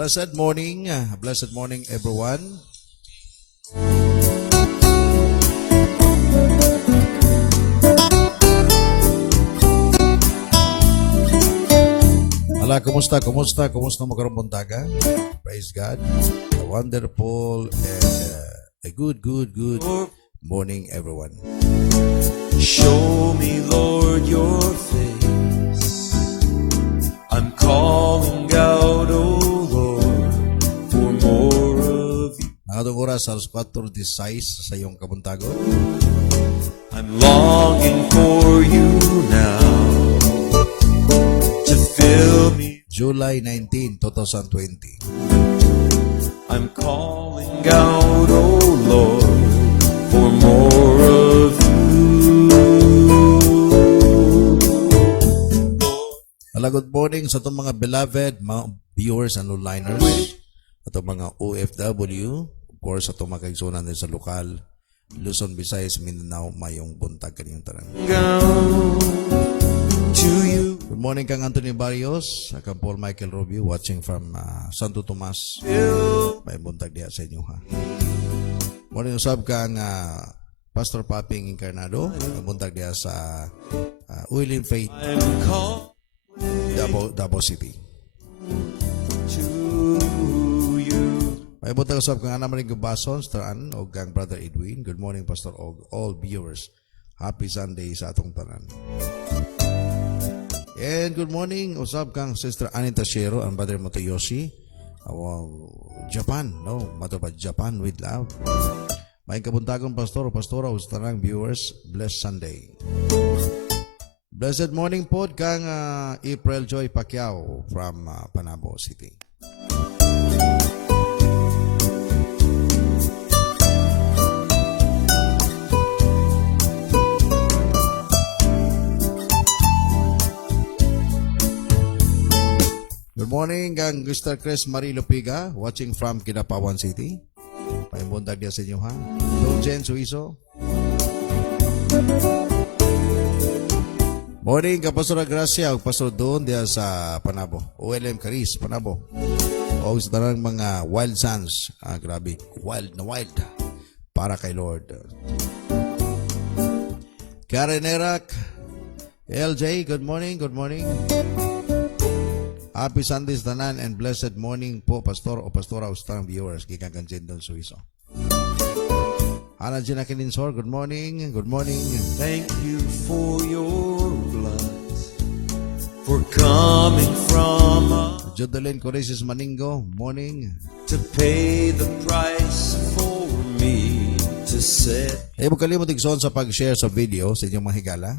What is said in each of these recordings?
Blessed morning everyone. Kumusta mo karong buntaga? Praise God. A wonderful and a good morning everyone. Show me, Lord, your face. I'm calling out, oh Lord, for more of you. Nangatong oras alas 4:16 sa iyong kabuntagon. I'm longing for you now to fill me. July 19, 2020. I'm calling out, oh Lord, for more of you. Good morning sa itong mga beloved mga viewers and onliners, itong mga OFW, of course, itong mga kaigsunan din sa lokal, Luzon, Visayas, Mindanao, mayong buntag kaniyong tanan. To you. Good morning kang Anthony Barrios, kang Paul Michael Rubio, watching from Santo Tomas. May buntag diya sa inyo ha. Morning usab kang Pastor Paping Encarnado, may buntag diya sa Oil in Faith, Davao City. To you. May buntag usab kang Ana Maring Gubason, Staran, o kang Brother Edwin. Good morning Pastor Og, all viewers. Happy Sunday sa atong tanan. And good morning, usab kang Sister Anita Shero and Brother Motoyoshi. Japan, no? Mato pa Japan with love. May kabuntagon pastor o pastora o tarang viewers, blessed Sunday. Blessed morning po kang April Joy Pacquiao from Panabo City. Good morning, kang Mr. Chris Marie Lupiga, watching from Kidapawan City. Paimbundag dia sa inyo ha. Hello, Jen Suiso. Morning, ka Pastor Gracia, o Pastor Don dia sa Panabo. OLM Caris, Panabo. O sa tanang mga wild sons. Grabe, wild na wild. Para kay Lord. Karen Erak, LJ, good morning. Happy Sunday tanan and blessed morning po pastor o pastora ustang viewers gikan kan Jendon Suiso. Ana Gina Kininsor, good morning. Thank you for your blood, for coming from us Jodalyn Coresis Maningo, morning. to pay the price for me to set. Huwag kalimut igsoon sa pag-share sa video sa inyong mga higala.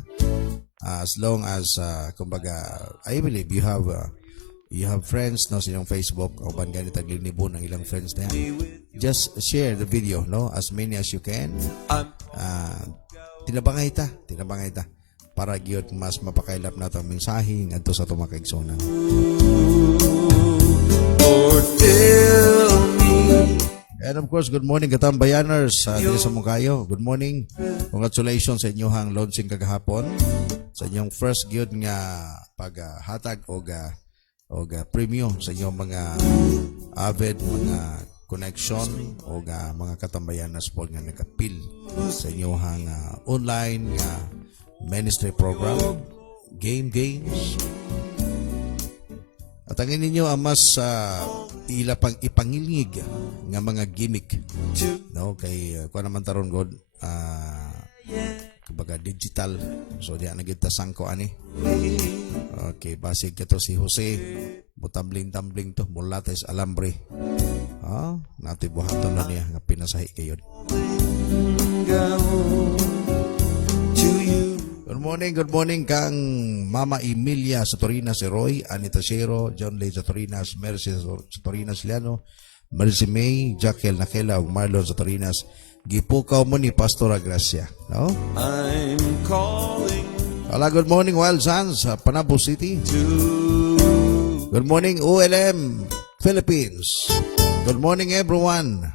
As long as kumbaga I believe you have friends no sa inyong Facebook o ban ganit taglinibo ng ilang friends na yan. Just share the video no as many as you can. Tinabangay ta para gyud mas mapakailap nato ang mensahe ngadto sa atong mga kaigsunan. Lord, fill me. And of course, good morning katambayaners dito sa Mungkayo. Good morning. Congratulations sa inyong launching kagahapon sa inyong first gyud nga paghatag og premium sa inyong mga avid mga connection o mga katambayanas po nga nagapil sa inyong online ministry program, games. At ang ninyo ang mas ilapang ipangilingig nga mga gimmick. No? Kay kuha naman taron God, kumbaga digital. So diyan nagita sangko ani. Okay, basig ka to si Jose. Butambling-tambling to. Mula tayo sa alambre. Nati buhaton na niya. Nga pinasahi kayo. Good morning kang Mama Emilia Satorinas Roy, Anita Shero, John Lee Satorinas, Mercy Satorinas Liano, Mercy May, Jacquel Nakela, ug Marlon Satorinas. Gipukaw mo ni Pastora Gracia. No? I'm calling Good morning, Wild Sons, Panabo City. Good morning, OLM Philippines. Good morning, everyone.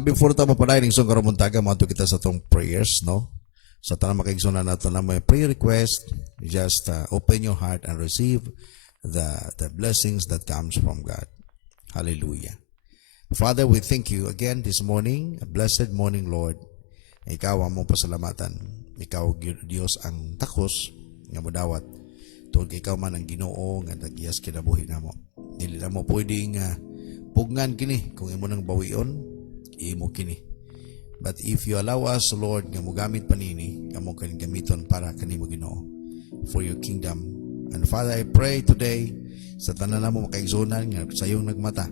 Before ta mapadayon ng isang karumuntaga, mato kita sa tong prayers, no? Sa tanang makaigsunan nato na may prayer request, just open your heart and receive the blessings that comes from God. Hallelujah. Father, we thank you again this morning, a blessed morning, Lord. Ikaw ang mong pasalamatan. Ikaw, Diyos, ang takos nga modawat. Tuwag ikaw man ang Ginoo nga nagyas kinabuhi na mo. Dili na mo pwedeng pugngan kini kung imo nang bawion, imo kini. But if you allow us, Lord, nga mo gamit panini, nga mo kaning gamiton para kanimo Ginoo for your kingdom. And Father, I pray today sa tanan na mo makaigsunan nga sayong nagmata,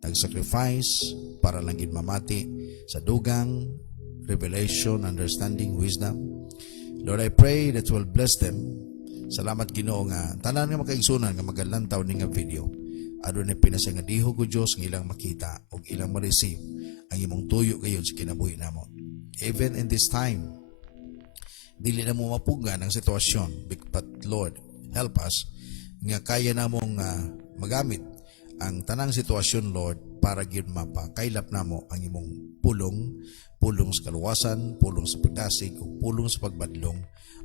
nag-sacrifice para lang gid mamati sa dugang revelation, understanding, wisdom. Lord, I pray that you will bless them. Salamat Ginoo nga tanan nga makaigsunan nga magalantaw ni nga video. Adunay pinasay nga diho ko Dios nga ilang makita ug ilang ma-receive ang imong tuyo kayon sa kinabuhi namo. Even in this time, dili na mo mapugan ang sitwasyon, but Lord, help us nga kaya namong magamit ang tanang sitwasyon, Lord, para gyud mapakailap namo ang imong pulong sa kaluwasan, pulong sa pagdasig, ug pulong sa pagbadlong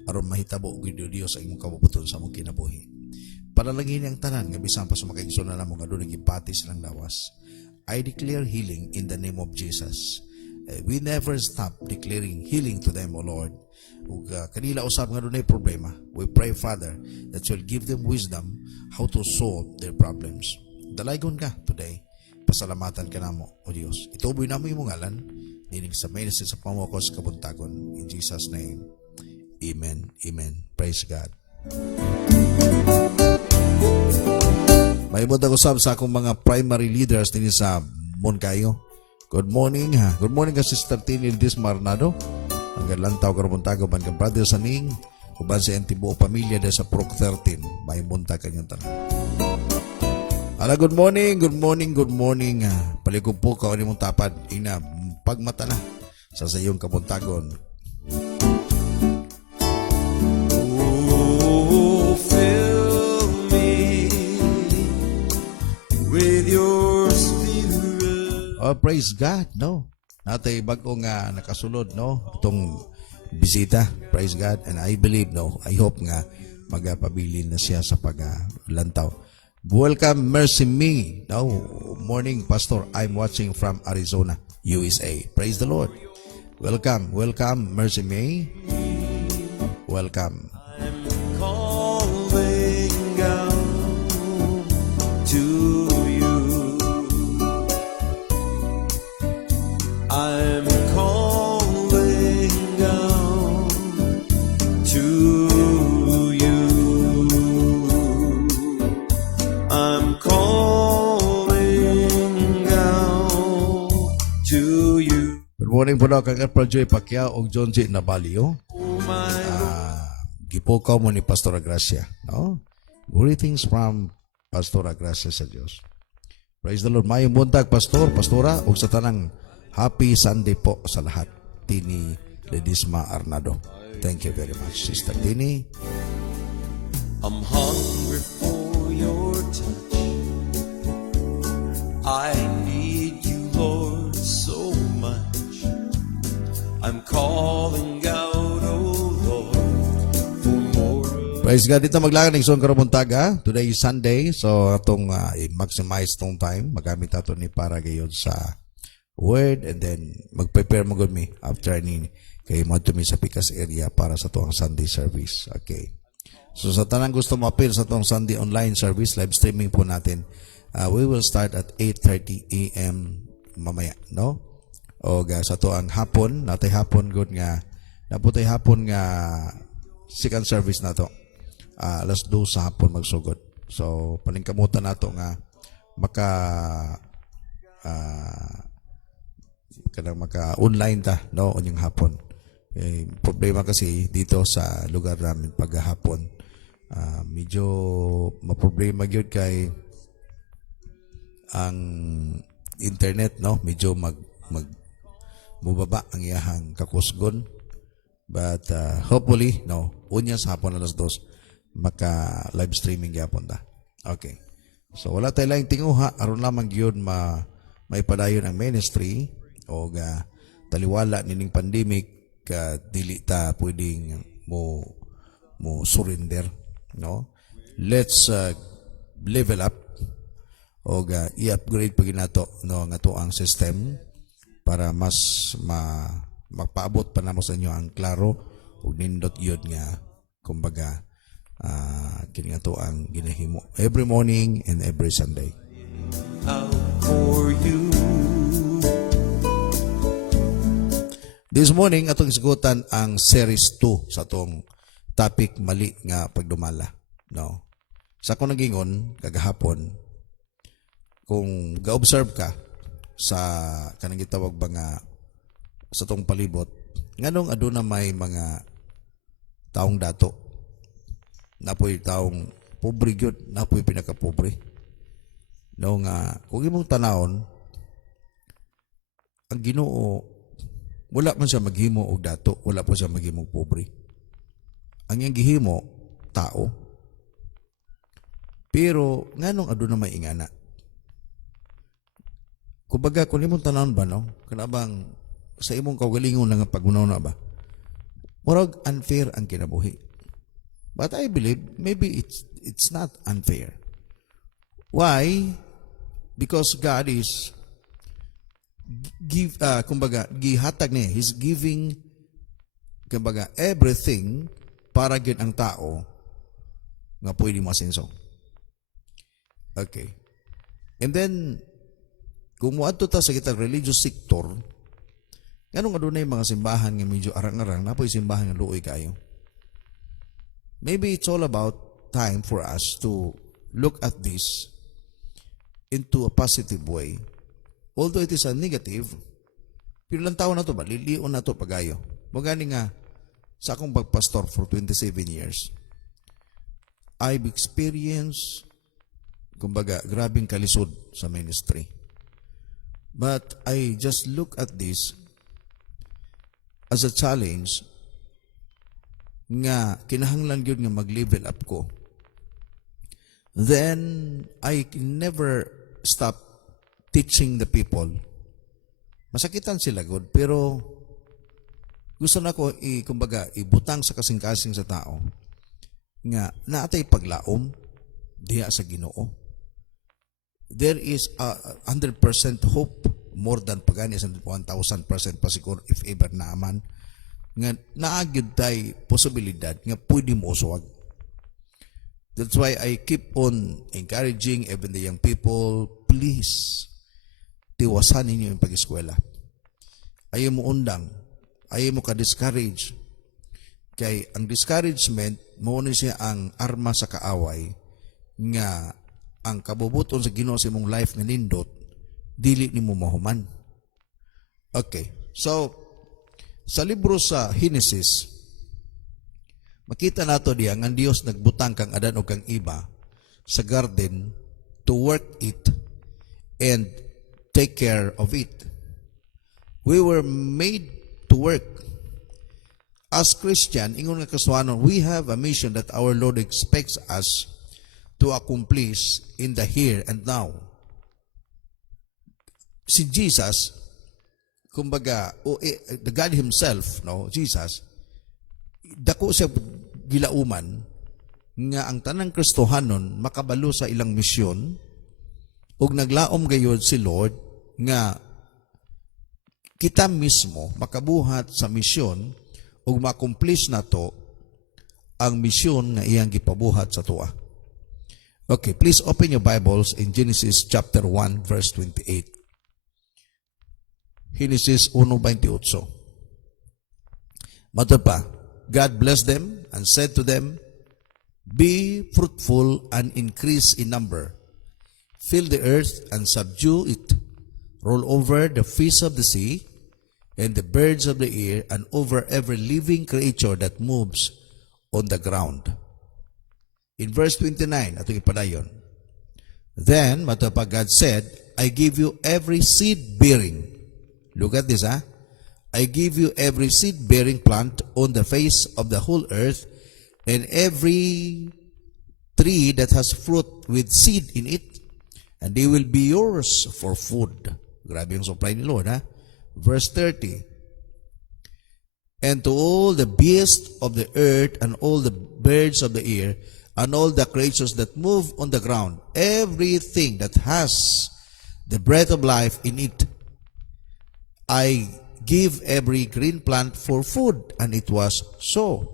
aron mahitabo gyud Dios ang imong kabubuton sa among kinabuhi. Panalangin ang tanan nga bisan pa sa makaigsunan namo nga dunay gipati silang lawas. I declare healing in the name of Jesus. We never stop declaring healing to them, O Lord. Ug kanila usab nga dunay problema, we pray, Father, that you'll give them wisdom how to solve their problems. Dalaygon ka today. Pasalamatan ka namo, O Dios. Ituboy namo imong ngalan dinig sa message sa pamukos kabuntagon. In Jesus' name, Amen. Amen. Praise God. May ibot ako sa akong mga primary leaders din sa Moncayo. Good morning ha. Good morning ka Sister Tini Lindis Marnado. Ang galantaw karabuntago ban ka brother Saning. Uban sa entibuo pamilya dahil sa Proc 13. May munta kanyang tanong. Ala, good morning. Palikog po ka mong tapad. Ina, pagmata na sa sayong kabuntagon. Oh, fill me with your spirit. Oh, praise God, no? Natay bago nga nakasulod, no? Itong bisita, praise God. And I believe, no? I hope nga magpabilin na siya sa paglantaw. Welcome, Mercy Me. Now, morning, Pastor. I'm watching from Arizona, USA. Praise the Lord. Welcome, Mercy Me. Welcome. I'm calling out to you. I'm calling out to you. I'm calling out to you. Good morning po daw kang April Joy Pacquiao o John J. Nabalio. Oh, my Gipukaw mo ni Pastor Agracia. No? Greetings from Pastor Agracia sa Diyos. Praise the Lord. Mayong buntag, Pastor, Pastora, o sa tanang happy Sunday po sa lahat. Tini Ledisma Arnado. Thank you very much, Sister Tini. I'm hungry for your touch. I need you, Lord, so much. I'm calling out, oh Lord, for more. Praise God. Dito maglagan ng isang karabuntaga. Today is Sunday. So, atong maximize tong time. Magamit ato ni para gayon sa word. And then, mag-prepare mo good me after ni kay mo to sa Picas area para sa tuang Sunday service. Okay. So, sa tanang gusto mo appeal sa tuang Sunday online service, live streaming po natin. We will start at 8:30 a.m. mamaya, no? O sa tuang hapon, natay hapon good nga, naputay hapon nga second service na to. Alas 2 sa hapon magsugod. So, paningkamutan nato nga maka-online ta, no? Unyang hapon. Problema kasi dito sa lugar namin paghahapon. Medyo maproblema yun kay ang internet, no? Medyo mubaba ang iyahang kakusgon. But hopefully, no, unya sa hapon alas 2 maka live streaming gyapon ta. Okay. So wala tay laing tinguha aron lamang gyud maipadayon ang ministry o taliwala nining pandemic dili ta pwedeng mo surrender, no? Let's level up o i-upgrade pag nato, no, nga to ang system para mas magpaabot pa namo sa inyo ang klaro ug nindot yun nga kumbaga kini nga to ang ginahimo every morning and every Sunday. Out for you. This morning atong isgutan ang series 2 sa atong topic mali nga pagdumala, no? Sa akong nagingon kagahapon, kung ga-observe ka sa kanang gitawag ba nga sa tong palibot, nganong aduna may mga taong dato, napoy taong pobre gyud, napoy pinakapobre, no? Nga kung imong tanawon, ang Ginoo wala man siya maghimo og dato, wala po siya maghimong pobre. Ang iyang gihimo tao. Pero nganong aduna may ingana? Kumbaga, kung imong tanan ba, no? Kanabang sa imong kaugalingon nga pagmunaw na ba? Murag unfair ang kinabuhi. But I believe, maybe it's not unfair. Why? Because God is kumbaga, gihatag niya. He's giving, kumbaga, everything para gid ang tao nga pwede masinso. Okay. And then, kung muadto ta sa kitang religious sector, nganong adunay mga simbahan nga medyo arang-arang, napoy simbahan nga luoy kayo. Maybe it's all about time for us to look at this into a positive way. Although it is a negative, pero lang tao na to ba, lilion na to pagayo. Magani nga, sa akong pagpastor for 27 years, I've experienced, kumbaga, grabing kalisod sa ministry. But I just look at this as a challenge nga kinahanglan gyud nga mag-level up ko. Then I can never stop teaching the people. Masakitan sila gud, pero gusto na ko kumbaga ibutang sa kasing-kasing sa tao nga naatay paglaom diha sa Ginoo. There is 100% hope, more than pagani sa 1,000% pa siguro if ever naman, nga naagid tay posibilidad nga pwede mo uswag. That's why I keep on encouraging even the young people, please, tiwasan ninyo yung pag-eskwela. Ayaw mo undang, ayaw mo ka-discourage. Kay ang discouragement, muna siya ang arma sa kaaway nga ang kabubuton sa Ginoo sa imong life nga nindot, dili nimo mahuman. Okay. So, sa libro sa Genesis, makita nato diya nga ang Dios nagbutang kang Adan o kang Eva sa garden to work it and take care of it. We were made to work. As Christian, ingon nga kaswanon, we have a mission that our Lord expects us to accomplish in the here and now. Si Jesus, kumbaga, the God Himself, no, Jesus, dako siya gilauman nga ang tanang Kristohanon makabalo sa ilang misyon ug naglaom gayud si Lord nga kita mismo makabuhat sa misyon ug ma-accomplish nato ang misyon nga iyang gipabuhat sa tuwa. Okay, please open your Bibles in Genesis chapter 1 verse 28. Genesis 1:28. Mato pa, God blessed them and said to them, be fruitful and increase in number. Fill the earth and subdue it. Roll over the fish of the sea and the birds of the air and over every living creature that moves on the ground. In verse 29, atong ipadayon. Then, matapag God said, I give you every seed-bearing. Look at this, I give you every seed-bearing plant on the face of the whole earth, and every tree that has fruit with seed in it, and they will be yours for food. Grabe yung supply ni Lord, Verse 30. And to all the beasts of the earth, and all the birds of the air, and all the creatures that move on the ground, everything that has the breath of life in it, I give every green plant for food. And it was so.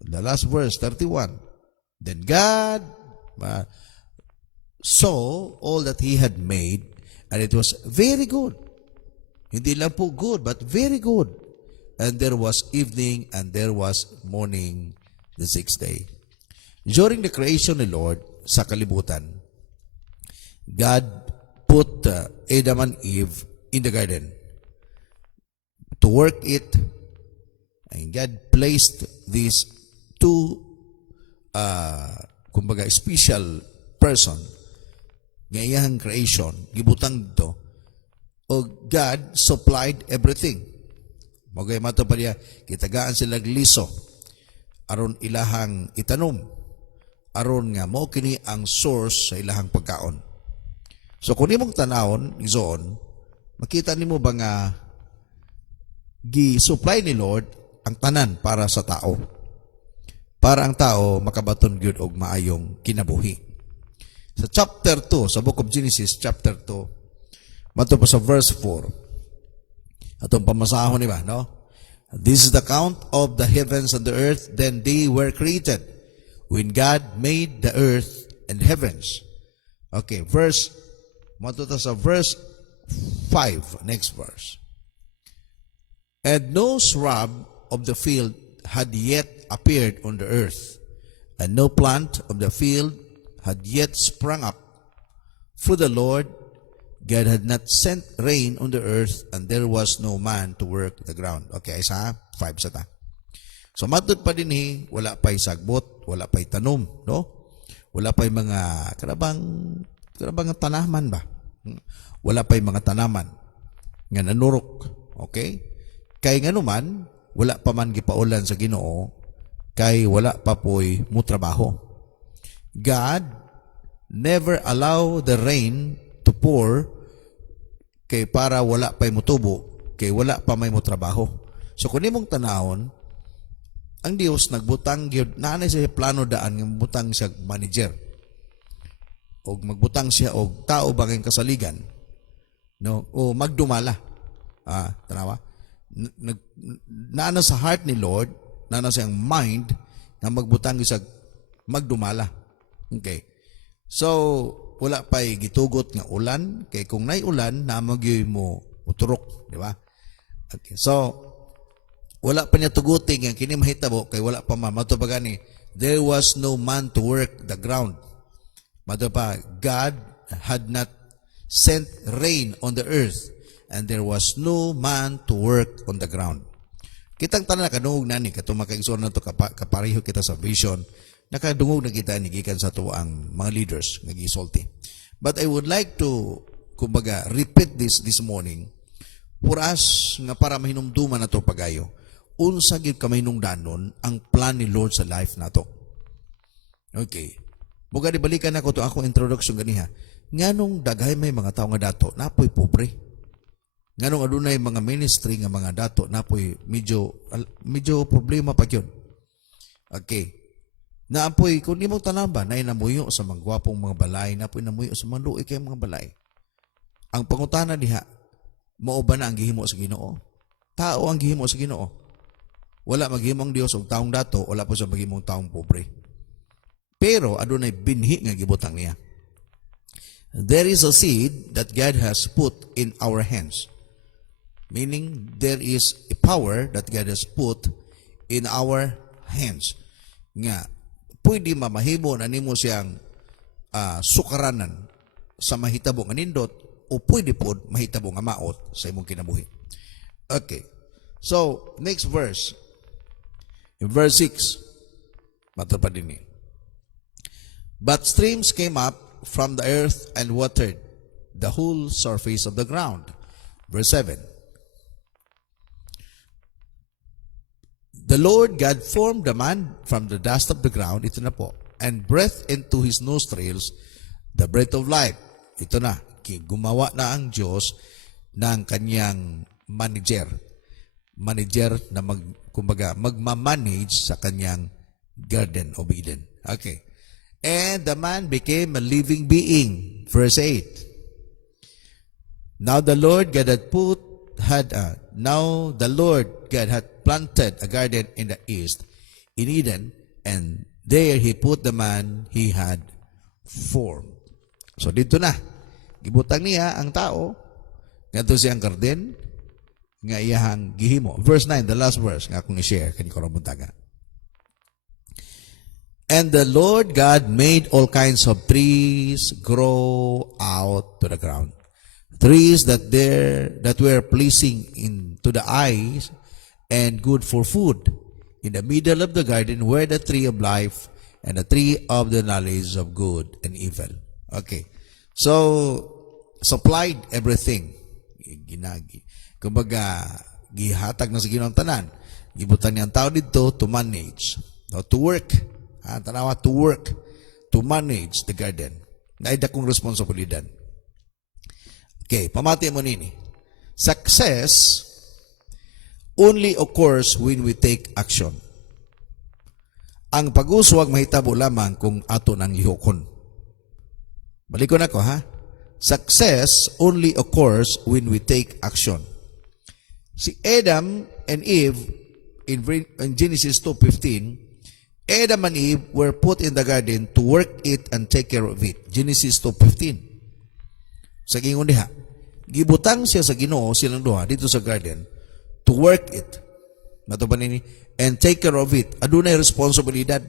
The last verse, 31. Then God saw all that He had made, and it was very good. Hindi lang po good, but very good. And there was evening, and there was morning, the sixth day. During the creation ni Lord, sa kalibutan, God put Adam and Eve in the garden to work it, and God placed these two kumbaga special person nga iyang creation gibutang dito, o God supplied everything. Magay mato pa niya, kitagaan sila liso aron ilahang itanom, aron nga mao kini ang source sa ilahang pagkaon. So kung imong tanawon izoon, makita nimo ba nga gi-supply ni Lord ang tanan para sa tao, para ang tao makabaton gyud og maayong kinabuhi. Sa chapter 2, sa book of Genesis chapter 2, mato pa sa verse 4, atong pamasahon ni ba, no? This is the count of the heavens and the earth, then they were created when God made the earth and heavens. Okay, mato ta sa verse 5, next verse. And no shrub of the field had yet appeared on the earth, and no plant of the field had yet sprung up. For the Lord God had not sent rain on the earth, and there was no man to work the ground. Okay, isa 5 sa ta. So matod pa dinhi, wala pa'y sagbot, wala pa'y tanom, no? Wala pa'y mga karabang tanaman ba? Wala pa'y mga tanaman nga nanurok. Okay? Kay nganuman, wala pa man gipaulan sa Ginoo, kay wala pa po'y mutrabaho. God never allow the rain to pour kay para wala pa'y mutubo, kay wala pa may mutrabaho. So kung imong tanahon, ang Dios nagbutang gyud naanay siya plano daan nga magbutang siya manager, o magbutang siya og tao bangay kasaligan, no, o magdumala. Tanawa, naana sa heart ni Lord, naana siyang mind na magbutang siya magdumala. Okay, so wala pa'y gitugot nga ulan, kay kung nay ulan na magyoy mo uturok, di ba? Okay, so wala pa niya tuguting nga kini mahitabo, kay wala pa mato pa gani, there was no man to work the ground. Mato pa, God had not sent rain on the earth, and there was no man to work on the ground. Kitang tanan kadungog nani katong makaigsoon na to kapareho kita sa vision, nakadungog na kita ni gikan sa to ang mga leaders nga gisulti. But I would like to kumbaga repeat this morning for us nga para mahinumduman nato pagayo. Unsa gyud ka mahinungdanon ang plan ni Lord sa life nato. Okay. Muga di balikan ako to akong introduction ganiha. Nganong daghay may mga tawo nga dato napoy pobre. Nganong adunay mga ministry nga mga dato napoy medyo problema pa gyud. Okay. Naapoy, kung di mo tanamba, na inamuyo sa mga gwapong mga balay, naapoy namuyo sa mga luoy kay mga balay. Ang pangutana diha, mao ba na ang gihimo sa Ginoo? Tao ang gihimo sa Ginoo. Wala maghimong Dios og taong dato, wala po sa maghimong taong pobre. Pero adunay binhi nga gibutang niya. There is a seed that God has put in our hands. Meaning, there is a power that God has put in our hands. Nga, pwede mamahimo na nimo siyang sukaranan sa mahitabo nga nindot, o pwede po mahitabo nga maot sa imong kinabuhi. Okay. So, next verse. In verse 6, matapad din eh. But streams came up from the earth and watered the whole surface of the ground. Verse 7. The Lord God formed the man from the dust of the ground, ito na po, and breathed into his nostrils the breath of life. Ito na, gumawa na ang Diyos ng kanyang manager. Manager na magmamanage sa kanyang Garden of Eden. Okay. And the man became a living being. Verse 8. Now the Lord God had planted a garden in the east, in Eden, and there he put the man he had formed. So dito na, gibutang niya ang tao, ngadto siyang garden, nga iyahang gihimo. Verse 9, the last verse, nga akong i-share, kaniko rin buntaga. And the Lord God made all kinds of trees grow out to the ground. Trees that were pleasing to the eyes and good for food. In the middle of the garden were the tree of life and the tree of the knowledge of good and evil. Okay. So, supplied everything. Kumbaga, gihatag na sa Ginoong tanan. Gibutan niya ang tao dito to manage. No, to work. Tanawa, to work. To manage the garden. Naida kong responsibilidad. Okay, pamati mo nini. Success only occurs when we take action. Ang pag-uswag mahitabo lamang kung ato ng lihokon. Balikon ako ha. Success only occurs when we take action. Si Adam and Eve in Genesis 2:15, Adam and Eve were put in the garden to work it and take care of it. Genesis 2:15. Sa gingon diha, gibutang siya sa Ginoo silang duha dito sa garden to work it. Nato ba nini? And take care of it. Adunay responsibilidad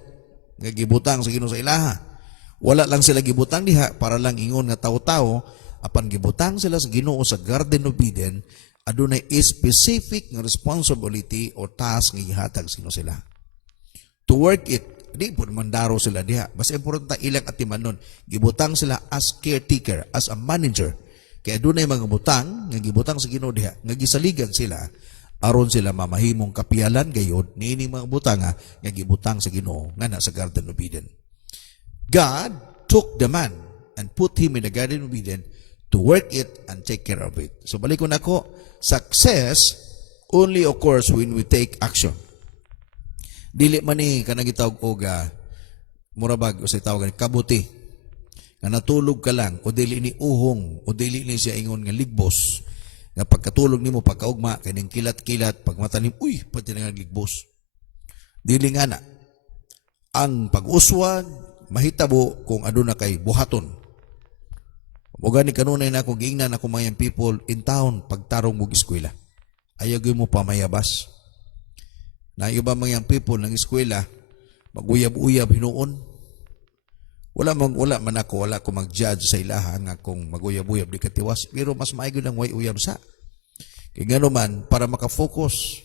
nga gibutang sa Ginoo sa ilaha. Wala lang sila gibutang diha para lang ingon nga tawo-tawo, apan gibutang sila sa Ginoo sa Garden of Eden, adunay specific nga responsibility o task nga gihatag sa Ginoo sila. To work it, di po mandaro sila diha. Basta importante ilang atiman nun. Gibutang sila as caretaker, as a manager. Kaya doon ay mga butang, nga gibutang sa Ginoo diha, nga gisaligan sila, aron sila mamahimong kapiyalan gayod, niining mga butang nga gibutang sa Ginoo, nga na sa Garden of Eden. God took the man and put him in the Garden of Eden to work it and take care of it. So balik ko na ko, success only occurs when we take action. Dili man ni kanang gitawag og murabag o sa tawag kabuti. Nga natulog ka lang o dili ni uhong o dili ni siya ingon nga ligbos. Nga pagkatulog nimo pagkaugma kaning kilat-kilat pag matanim uy pati nga ligbos. Dili nga na. Ang pag-uswag mahitabo kung aduna kay buhaton. O gani kanunay na akong giingnan ako mga people in town pagtarong mo eskwela. Ayaw mo pamayabas. Na iba mga people ng eskwela, maguyab-uyab hinuon. Wala man ako mag-judge sa ilaha nga kung maguyab-uyab di katiwas, pero mas maaygo lang way uyab sa. Kaya gano man, para makafocus,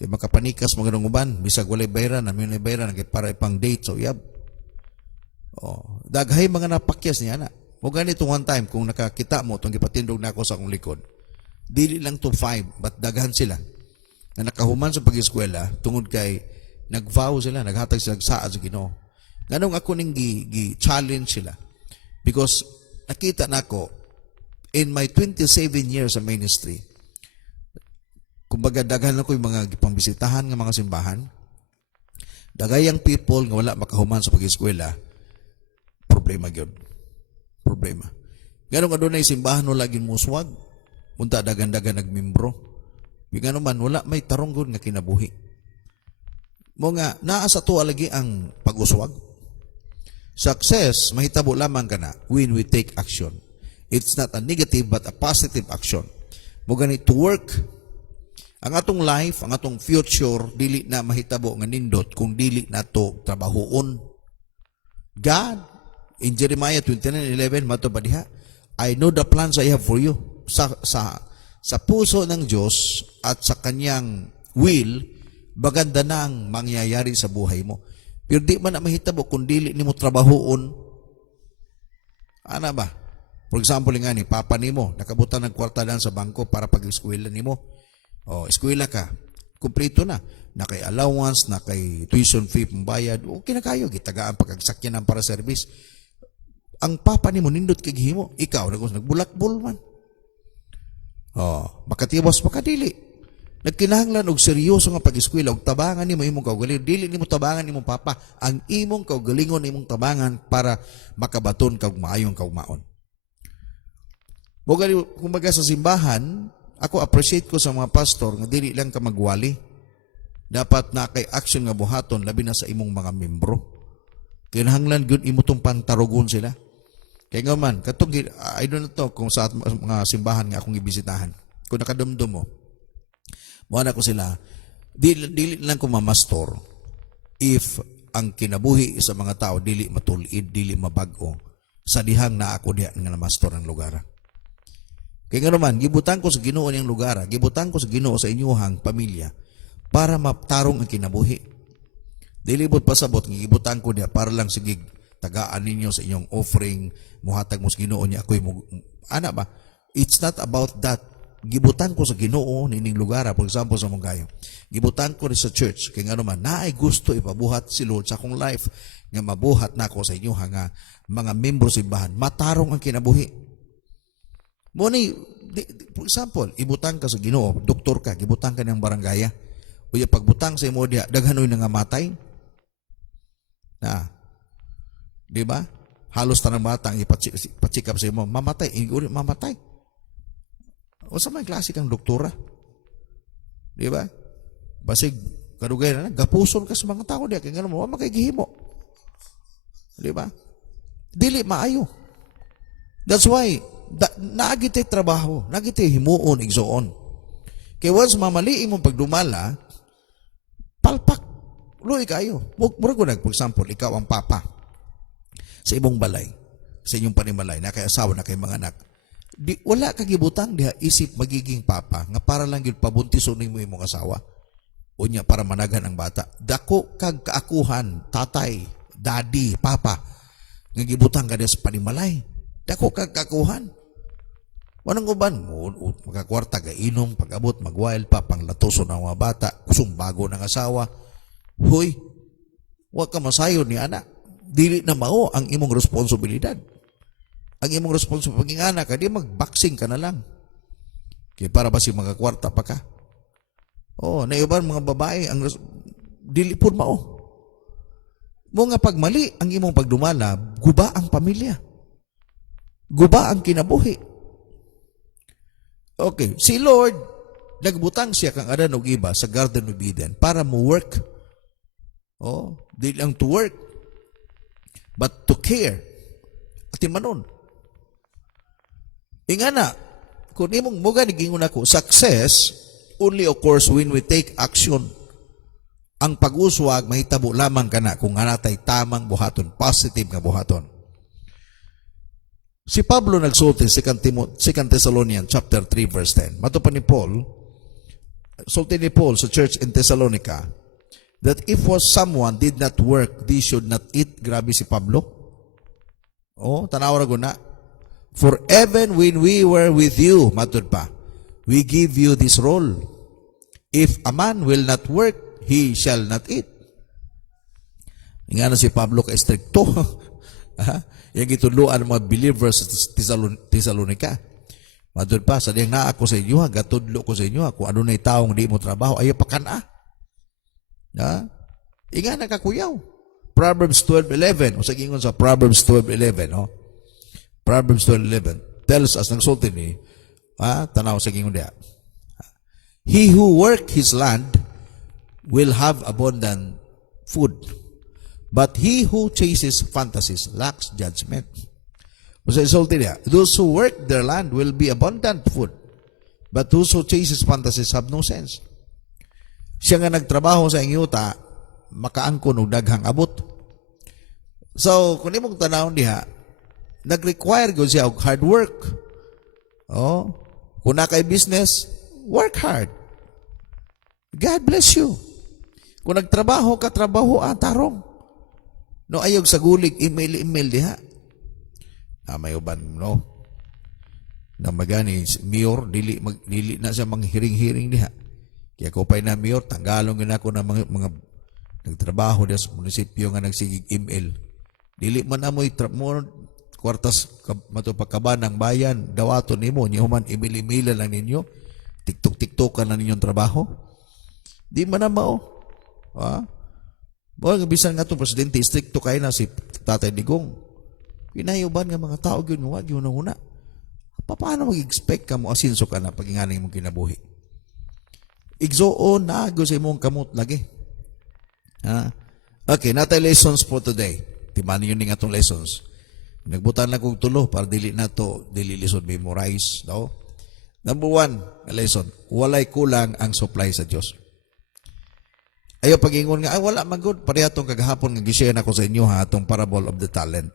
kaya makapanikas mga uban, bisag walay bayran, namin walay bayran, para ipang date sa uyab. Daghay mga napakyas niya na. O ganito one time, kung nakakita mo, itong ipatindog na ako sa akong likod, dili lang to 5, but daghan sila. Na nakahuman sa pag-eskwela, tungod kay nag-vow sila, naghatag sila saad sa Ginoo. Ganong ako ning gi-challenge sila. Because nakita na ako, in my 27 years sa ministry, kumbaga daghan ako yung mga gipangbisitahan ng mga simbahan, dagayang people nga wala makahuman sa pag-eskwela, problema gyud. Problema. Ganong adunay simbahan no laging muswag, punta dagan-dagan nagmembro. Bigano man, wala may taronggon nga kinabuhi. Mo nga, naa sa tuwa lagi ang pag-uswag. Success, mahitabo lamang ka na when we take action. It's not a negative but a positive action. Mo gani to work. Ang atong life, ang atong future, dili na mahitabo nga nindot kung dili na to trabahoon. God, in Jeremiah 29:11, mato ba diha? I know the plans I have for you. Sa puso ng Diyos at sa kanyang will, baganda na ang mangyayari sa buhay mo. Pero di man na mahitabo kung dili ni mo trabahoon. Ana ba? For example, nga ni, papa ni mo, nakabutan ng kwarta lang sa bangko para pag-eskwela ni mo. Eskwela ka. Kumplito na. Na kay allowance, na kay tuition fee pambayad. Okay na kayo. Gitagaan pagkagsakyan ng para service. Ang papa ni mo, nindot kay gihimo. Ikaw, nagbulakbol man. Makatiwas makadili. Nagkinahanglan og seryoso nga pag-eskwela og tabangan nimo imong kaugalingon. Dili nimo tabangan imong papa, ang imong kaugalingon imong tabangan para makabaton kag maayong kaugmaon. Mogali kumbaga sa simbahan, ako appreciate ko sa mga pastor nga dili lang ka magwali. Dapat na kay action nga buhaton labi na sa imong mga membro. Kinahanglan gyud imo tong pantarugon sila. Kaya nga man, katong I don't know kung sa mga simbahan nga akong ibisitahan. Kung nakadumdum mo, muna ko sila, dili lang ko mamastor if ang kinabuhi sa mga tao dili matulid, dili mabago sa dihang na ako diha nga namastor ang lugar. Kaya nga naman, gibutan ko sa Ginoo niyang lugar, gibutan ko sa Ginoo sa inyuhang pamilya para matarong ang kinabuhi. Dili bot pasabot, gibutan ko diha para lang sigig tagaan ninyo sa inyong offering, muhatag mo sa Ginoo niya ako'y ana ba? It's not about that. Gibutan ko sa Ginoo nining lugar, for example sa Mongayo. Gibutan ko rin sa church kay nga naman naay gusto ipabuhat si Lord sa akong life nga mabuhat nako sa inyo nga mga membro sa simbahan matarong ang kinabuhi. Mo ni for example, ibutan ka sa Ginoo, doktor ka, gibutan ka ng barangaya. Uya pagbutang sa imo diha daghanoy nga matay. Na. Di ba? Halos tanang batang ipatsikap sa imo, mamatay, mamatay. O sa may klase kang doktora. Di ba? Basig, kadugay na, gapuson ka sa mga tao diya, kaya nga mo, makikihimo. Di ba? Dili maayo. That's why, naagitay trabaho, naagitay himuon, igsoon. Kaya once mamali imong pagdumala, palpak, luoy kayo. Murag ko for example, ikaw ang papa sa imong balay, sa inyong panimalay, na kay asawa, na kay mga anak. Wala kagibutan diha isip magiging papa nga para lang gyud pabuntiso nimo imong asawa unya para managan ang bata. Dako kag kaakuhan, tatay, daddy, papa nga gibutang ka diha sa panimalay. Dako kag kaakuhan. Wanang uban mo magakwarta ka inom, pag-abot magwild pa panglatoso ng mga bata, kusong bago ng asawa. Hoy, wa ka masayon ni anak. Dili na mao ang imong responsibilidad. Ang imong responsibilidad paging anak, di mag-boxing ka na lang. Kaya para ba si magkakwarta pa ka? Naiban mga babae, ang dili po mao. Mo nga pagmali ang imong pagdumala, guba ang pamilya. Guba ang kinabuhi. Okay, si Lord, nagbutang siya kang adan og iba sa Garden of Eden para mo work. Dili lang to work, but to care. At imanon. Ingana, kung imong muga nigingon ako, success only occurs when we take action. Ang pag-uswag, mahitabo lamang ka na kung anatay tamang buhaton, positive nga buhaton. Si Pablo nagsulti, 2 Thessalonians chapter 3 verse 10. Matupan ni Paul, sulti ni Paul sa church in Thessalonica, that if was someone did not work, they should not eat. Grabe si Pablo. Tanaw ra na. For even when we were with you, matud pa, we give you this role. If a man will not work, he shall not eat. Nga na si Pablo ka stricto. Yang gituluan ng mga believers sa Thessalonica. Matud pa, sa diyang naa ko sa inyo, gatudlo ko sa inyo, kung ano na'y taong di mo trabaho, ayaw pa ka na. Nga na kakuyaw. Proverbs 12:11, o sa gingon sa Proverbs 12:11, Proverbs 12:11 tells us, nagsulti ni, tanaw sa gingon diya. He who work his land will have abundant food, but he who chases fantasies lacks judgment. O sa isulti niya, those who work their land will be abundant food, but those who chases fantasies have no sense. Siya nga nagtrabaho sa inyuta, makaangkon og daghang abot. So, kung imong tanawon diha, nag-require gud siya og hard work. Kung na kay business, work hard. God bless you. Kung nagtrabaho ka, trabaho tarong. No, ayog sa gulig, email diha. May uban, no? Na magani, mayor, dili na siya manghiring-hiring diha. Kaya ko pa'y na mayor, tanggalong yun ako ng mga nagtrabaho diha sa munisipyo nga nagsigig email. Dili man amoy kwartas matupagkaban ng bayan, dawato nimo, human imili-mila lang ninyo, tiktok-tiktokan lang ninyong trabaho. Di man na mao. Ha? Mga bisan nga itong presidente, stricto kayo na si Tatay Digong. Pinayuban nga mga tao, wag yun una. Paano mag-expect ka mo asinso ka na pag inganay mong kinabuhi? Igzoon na, gusto mong kamot lagi. Ha? Okay, natay lessons for today. Timani yun nga itong lessons. Nagbutan lang kong tulo para dili na to, dili lisod memorize. No? Number 1, lesson, walay kulang ang supply sa Diyos. Ayaw pag-ingon nga, wala magod. Pareha itong kagahapon nga gishayan ako sa inyo ha, itong parable of the talent.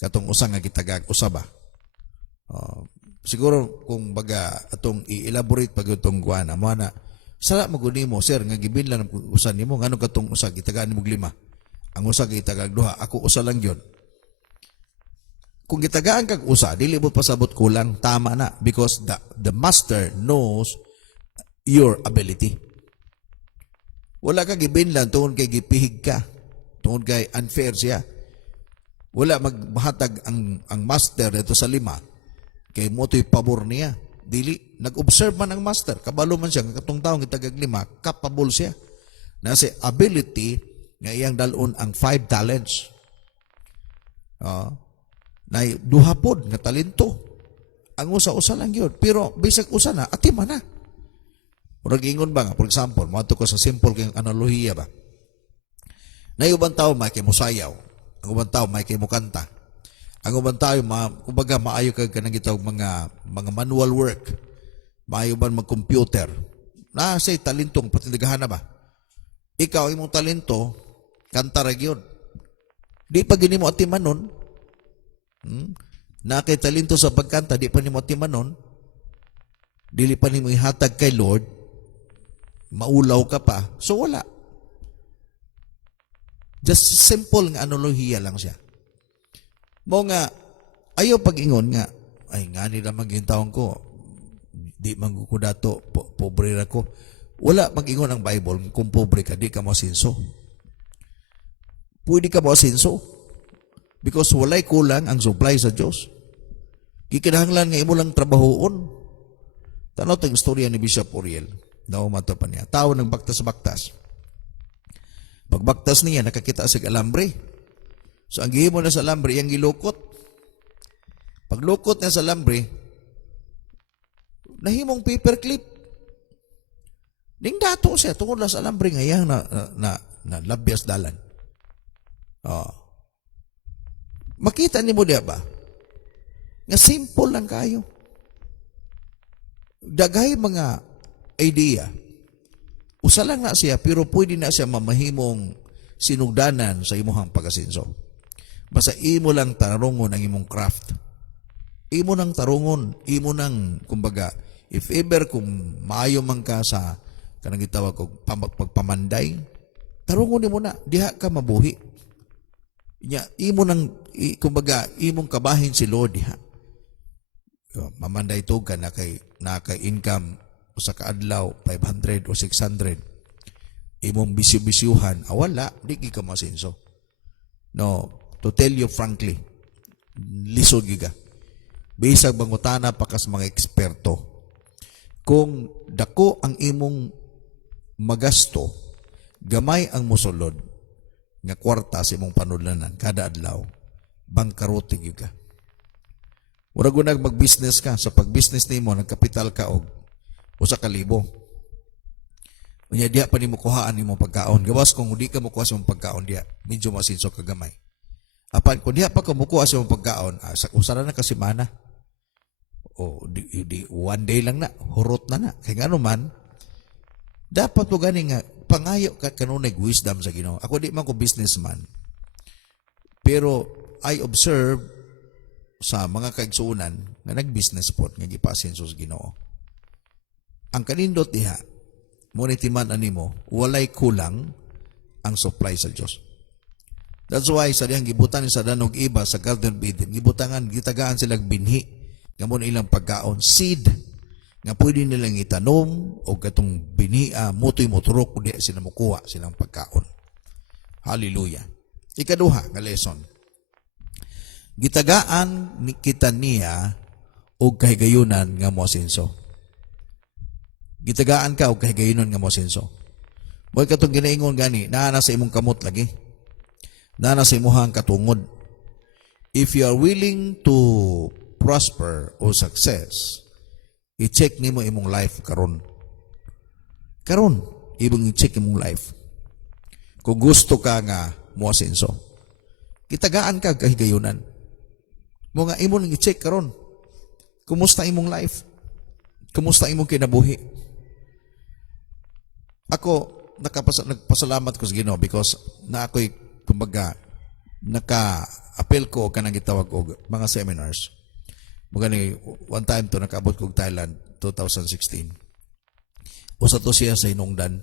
Katong usang nga gitagag, usaba. Siguro kung baga itong i-elaborate pag itong guana, mo na, sala maguni mo, sir, nga gibin lang usan nimo, ngano katong usa gitagaan nimo 5. Ang usa gitagag 2, ako usa lang yon. Kung gitagaan kag usa, dili mo pasabot kulang, tama na because the master knows your ability. Wala ka gibinlan tungod kay gipihig ka. Tungod kay unfair siya. Wala maghatag ang master dito sa 5 kay mo to'y pabor niya. Dili nag-observe man ang master, kabalo man siya katong taong itagag 5, capable siya. Nasa ability nga iyang dalon ang 5 talents. Na duhapod nga talento. Ang usa-usa lang yun. Pero bisag usa na, atima na. Murag ingon ba nga, for example, mato ko sa simple kayong analohiya ba? Na yung ubang tao may kay musayaw, ang ubang tao may kay mukanta, ang ubang tao, kumbaga maayo ka kanang gitawag mga manual work, maayo ba mag-computer, na say talentong patindigahan na ba? Ikaw, imong talento, kanta ra gyud. Di pa gini mo atimanon, na kay talento sa pagkanta, di pa ni mo atimanon, dili pa ni mo ihatag kay Lord, maulaw ka pa, so wala. Just simple nga analohiya lang siya. Mo nga, ayaw pag-ingon nga, ay nga nila maging taong ko, di magkukudato, pobre na ko. Wala mag-ingon ang Bible, kung pobre ka, di ka masinso. Pwede ka masinso. Because walay kulang ang supply sa Diyos. Kikinahanglan nga imo lang trabahoon. Tanaw tayong istorya ni Bishop Uriel. Naumato pa niya. Tao ng baktas-baktas. Pagbaktas niya, nakakita sa alambre. So, ang gihimo na sa alambre, iyang gilukot. Paglukot niya sa alambre, nahimong paperclip. Ding dato siya, tungkol na sa alambre nga iyang na labyas dalan. Makita ni mo diya ba? Nga simple lang kayo. Daghay mga idea. Usa lang na siya, pero pwede na siya mamahimong sinugdanan sa imuhang pagasinso. Basta imo lang tarungon ang imong craft. Imo nang tarungon, imo nang, kumbaga, if ever kung maayo man ka sa kanang gitawag ko pagpamanday, tarungon mo na, diha ka mabuhi. Imo nang, kumbaga, imong kabahin si Lord diha. Mamanday to ka na kay income sa kaadlaw 500 o 600 imong bisyo-bisyuhan wala, di ka masinso. No, to tell you frankly, lisod giga bisag bangutana pa kas mga eksperto, kung dako ang imong magasto, gamay ang musulod nga kwarta sa imong panudlanan kada adlaw, bangkarote giga. Murag unag mag-business ka, sa pag-business nimo nagkapital ka og 1,000. Unya diya pa nimo kuhaan nimo pagkaon. Gawas kung di ka mokuha sa imong pagkaon diya, medyo masinso ka gamay. Apan kung diya pa ka mokuha sa imong pagkaon, sa usara na kasi mana. O di one day lang na, hurot na. Kaya nga naman, dapat mo gani nga pangayo ka kanunay wisdom sa Ginoo. Ako di man ko businessman. Pero I observe sa mga kaigsuunan nga nag-business po nga gipasenso sa Ginoo. Ang kanindot diha, monitiman animo, walay kulang ang supply sa Diyos. That's why sa diyang gibutan sa danog iba sa Garden of Eden, gibutangan, gitagaan silang binhi, nga muna ilang pagkaon, seed, nga pwede nilang itanom, o katong binhi, mutoy moturok, kundi sila mukuha silang pagkaon. Hallelujah. Ikaduha, nga lesson. Gitagaan ni kita niya og kahigayunan nga moasenso. Gitagaan ka og kahigayunan nga moasenso. Mo'y katong ginaingon gani, naa sa imong kamot lagi. Naa sa imong katungod. If you are willing to prosper or success, i-check nimo imong life karon. Karon, ibang i-check imong life. Kung gusto ka nga moasenso, gitagaan ka kahigayunan. Mo nga imo nang i-check karon. Kumusta imong life? Kumusta imong kinabuhi? Ako nagpasalamat ko sa Ginoo because na ako'y kumbaga naka-appeal ko og kanang gitawag og mga seminars. Mugani one time to nakaabot ko og Thailand 2016. Usa to siya sa hinungdan.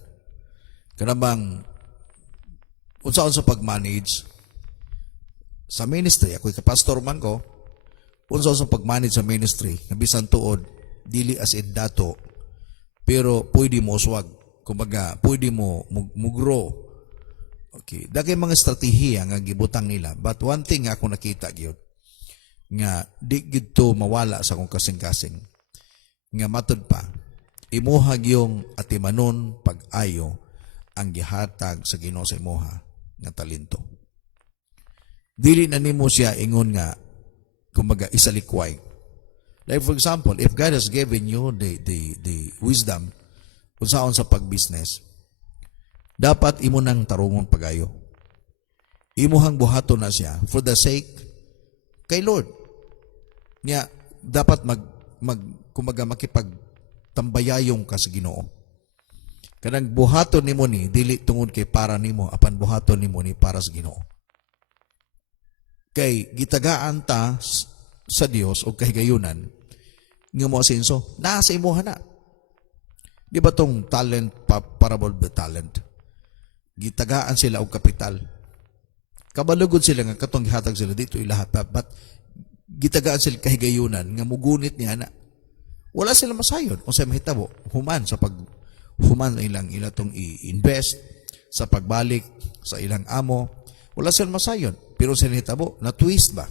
Kanabang unsaon sa pag-manage sa ministry, ako'y kapastor man ko. Unsaon sa pag-manage sa ministry, nga bisan tuod dili as in dato, pero pwede mo uswag. Kumbaga, pwede mo grow. Okay. Dagay mga estratehiya nga gibutang nila. But one thing nga ako nakita gyud nga di gid to mawala sa akong kasing-kasing. Nga matud pa, imuhag yung atimanon pag-ayo ang gihatag sa Ginoo sa imuha nga talento. Dili na nimo siya ingon nga kumbaga isalikway. Like for example, if God has given you the wisdom unsaon sa pag-business, dapat imo nang tarungon pagayo. Imuhang buhaton na siya for the sake kay Lord. Niya dapat kumaga makipagtambayayong ka sa Ginoo. Kanang buhaton nimo ni dili tungod kay para nimo, apan buhaton nimo ni para sa Ginoo. Kay gitagaan ta sa Dios o kahigayunan nga moasenso naa sa imuha na. Di ba tong talent, parable of the talent? Gitagaan sila og kapital. Kabalugod sila nga katong gihatag sila dito ilahat. But gitagaan sila kahigayunan nga mugunit niya na. Wala sila masayon o sa mahitabo. Human sa human ilang tong i-invest sa pagbalik sa ilang amo. Wala sila masayon. Pero sa mahitabo, na-twist ba?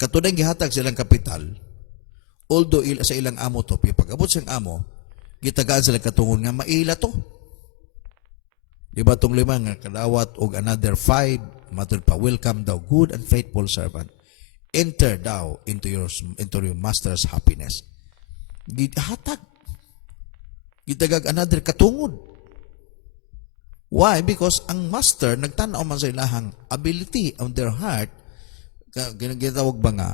Katunang gihatag silang kapital, although sa ilang amo to, pag-abot siyang amo, gitagaan sila katungon nga maila to. Di ba itong 5 nga kadawat og another 5, matod pa, welcome thou, good and faithful servant. Enter thou into your master's happiness. Gihatag. Gitagag another katungod. Why? Because ang master, nagtanaw man sa ilahang ability on their heart, ginagitawag ba nga,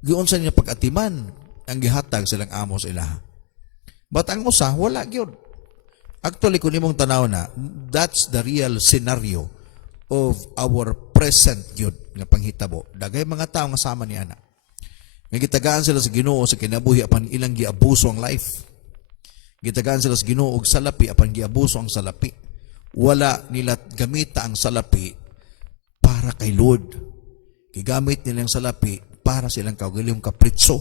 giyon sa niya pag-atiman, ang gihatag silang amo sa ilaha. But ang usa, wala gyud. Actually, kung imong tanaw na, that's the real scenario of our present gyud nga panghitabo. Dagay mga tao nga sama ni ana. Nga gitagaan sila sa Ginoo sa kinabuhi apan ilang giabuso ang life. Gitagaan sila sa Ginoo og salapi apan giabuso ang salapi. Wala nila gamita ang salapi para kay Lord. Gigamit nila ang salapi para silang kaugalingong kapritso.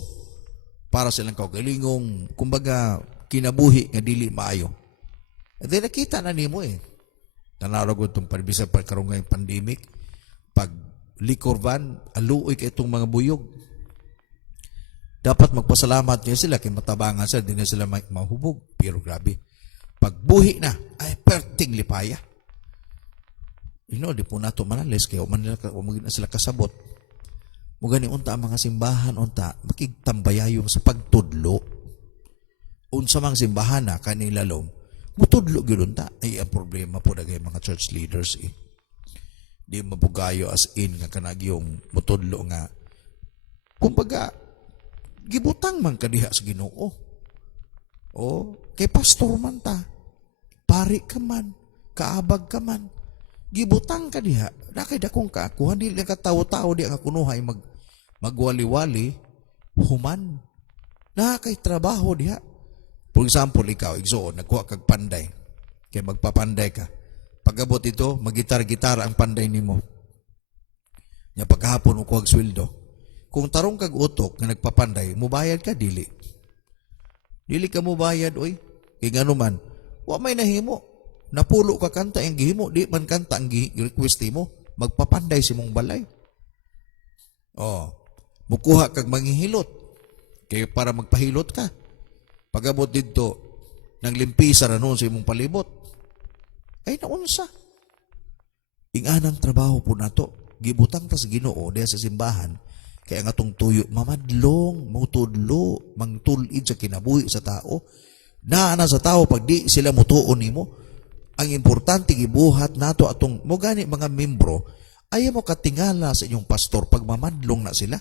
Para silang kaugalingong, kumbaga, kinabuhi nga dili maayo. At then nakita na nimo Tanaragod itong panibisa pagkaroon ngayong pandemic. Pag liquor van, aluoy ka itong mga buyog. Dapat magpasalamat niya sila kay matabangan sila, di na sila mahubog. Pero grabe. Pagbuhi na, ay perting lipaya. Di po nato manalis, kaya umagin na sila kasabot. Mugani unta ang mga simbahan, unta, makigtambayayong sa pagtudlo. Unsa mang simbahan na, kanilalom, mutudlo gyud unta. Ay, ang problema po na mga church leaders Di mabugayo as in nga kanagyong mutudlo nga. Kumbaga, gibutang man kadiha sa Ginoo. Kay pastor man ta. Pari ka man, kaabag ka man. Gibutang ka diha. Nakay dakong kaakuhan, di lang katawo-tawo di ang kunuhay magwali-wali, human. Nakay trabaho diha. For example, ikaw, igsoon, nagkuha kag panday. Kaya magpapanday ka. Pag-abot ito, magitar-gitar ang panday nimo. Nya pagkahapon mo kuhag sweldo. Kung tarong kag utok na nagpapanday, mubayad ka, dili. Dili ka mubayad, oy. Kaya nga naman, wa may nahimo. Napulo ka kanta ang gihimo, di man kanta ang request mo, magpapanday si mong balay. Oh, mukuha kag manghihilot. Kaya para magpahilot ka. Pagabot dito, nang limpisa na noon sa imong palibot. Ay naunsa. Inganang trabaho po nato. Gibutang tas Ginoo diya sa simbahan. Kaya nga tong tuyo, mamadlong, mutudlo, mangtulid sa kinabuhi sa tao. Naana sa tao pag di sila mutuon nimo. Ang importante gibuhat nato atong mo gani mga membro, ayaw mo katingala sa inyong pastor pag mamadlong na sila.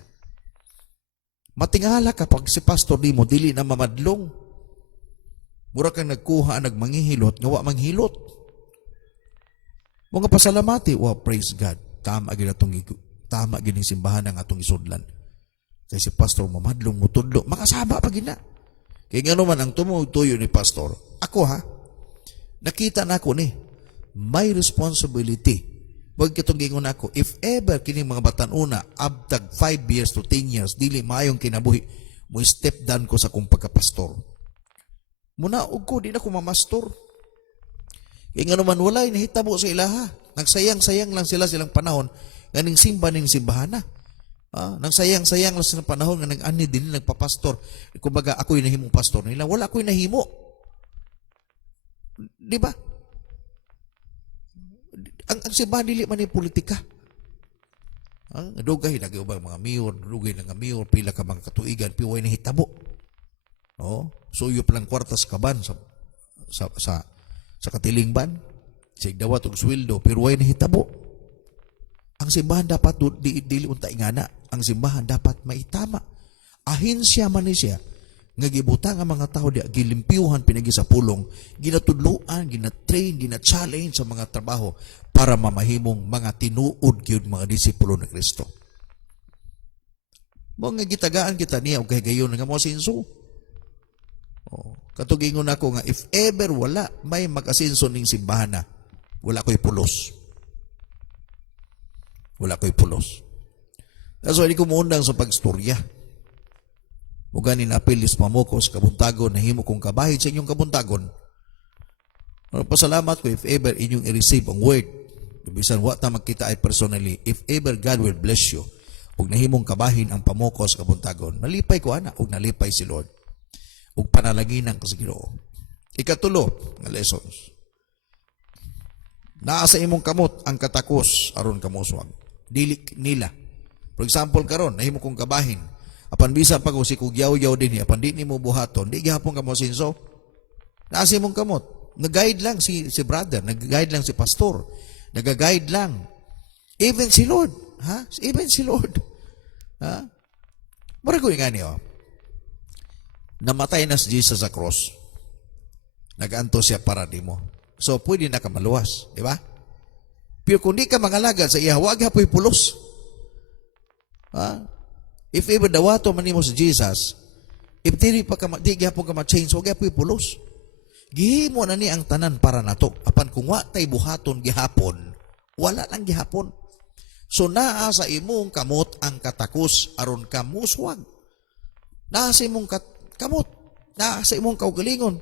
Matingala kapag si pastor di mo dili na mamadlong. Mura kang nagkuha nagmanghihilot nga wa manghilot. Mga pasalamati, praise God. Tama gining simbahan ang atong isudlan. Kay si pastor mamadlong mutudlo, makasaba pa gina. Kaya nga naman ang tumutuyo ni pastor, ako nakita na ako ni, may responsibility. Huwag kitong gingon ako, if ever kining mga batanuna, abtag 5 years to 10 years, dili maayong kinabuhi, mo step down ko sa kong pagkapastor. Muna, ko, di na ko mamastor. Kaya nga naman, walay nahitabo sa ilaha. Nagsayang-sayang lang silang panahon, ganing simbahan na. Nang sayang-sayang lang sa panahon nga nag-ani din nagpapastor. Kumbaga ako'y nahimong pastor nila. Wala ako'y nahimo. Di ba? Ang simbahan dili man ni politika. Dugay lagi ubang mga mayor, dugay lang nga mayor, pila ka mga katuigan, piway na hitabo. Suyo palang kwartas kaban sa katilingban. Sa igdawat og sweldo, pero way na hitabo. Ang simbahan dapat dili unta ingana. Ang simbahan dapat maitama. Ahensya man ni siya nga gibutang ang mga tao di gilimpyuhan pinagi sa pulong, ginatudluan, ginatrain, gina-challenge sa mga trabaho para mamahimong mga tinuod gyud mga disipulo ni Kristo. Mo nga gitagaan kita niya og gayon nga mo sinso. Katugingon ako nga if ever wala may mag-asinso ning simbahan na, wala ko'y pulos. Wala ko'y pulos. That's why di ko muundang sa pagstorya. Mugani na apilis pamukos, kabuntagon, nahimo kong kabahid sa inyong kabuntagon. Pasalamat ko if ever inyong i-receive ang word. Bisan wa ta magkita ay personally, if ever God will bless you, ug nahimong kabahin ang pamukos, kabuntagon, nalipay ko ana, ug nalipay si Lord. Ug panalaginan ko sa Ginoo. Ikatulo, nga lessons. Naa sa imong kamot ang katakos aron kamuswag. Dili nila. For example karon, nahimo kong kabahin. Apan bisa pa ko si kugyaw-yaw din, apan di nimo buhaton, di gihapon ka mo sinso. Naa sa imong kamot. Nag-guide lang si brother, nag-guide lang si pastor. Nag-guide lang. Even si Lord, Even si Lord. Mara ko nga niyo. Namatay na si Jesus sa cross. Nag-anto siya para di mo. So, pwede na ka maluwas. Di ba? Pero kung di ka mangalagad sa iya, huwag hapoy pulos. If ever dawato man mo si Jesus, if di hapon ka ma-change, huwag hapoy pulos. Gihimo na ni ang tanan para nato. Apan kung wa tay buhaton gihapon, wala lang gihapon. So, naa sa imong kamot ang katakos aron ka muswag. Naa sa imong kamot. Naa sa imong kaugalingon.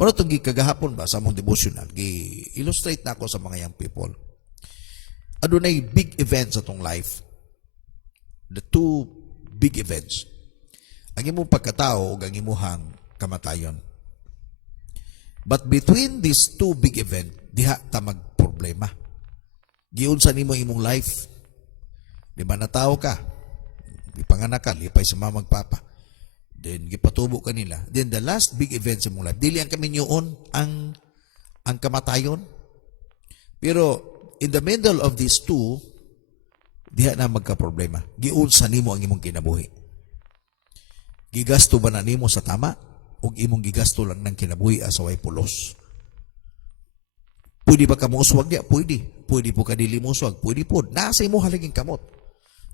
Wala itong gikagahapon ba sa among devotional? Gi-illustrate na ako sa mga young people. Adunay big events sa itong life. The two big events. Ang imong pagkatao o ang imuhang kamatayon. But between these two big events, diha ta magproblema. Giunsa nimo imong life. Di ba natao ka? Di panganak ka, lipay sa mamang papa. Then, gipatubo ka nila. Then, the last big event sa mula, dili ang kami yun, ang kamatayon. Pero, in the middle of these two, diha na magka-problema. Giunsa nimo ang imong kinabuhi. Gigasto ba na nimo sa tama? O imong gigasto lang ng kinabuhi asaway pulos? Pwede ba ka muswag diya? Pwede. Pwede po ka dili muswag? Pwede po. Nasa imo halaging kamot.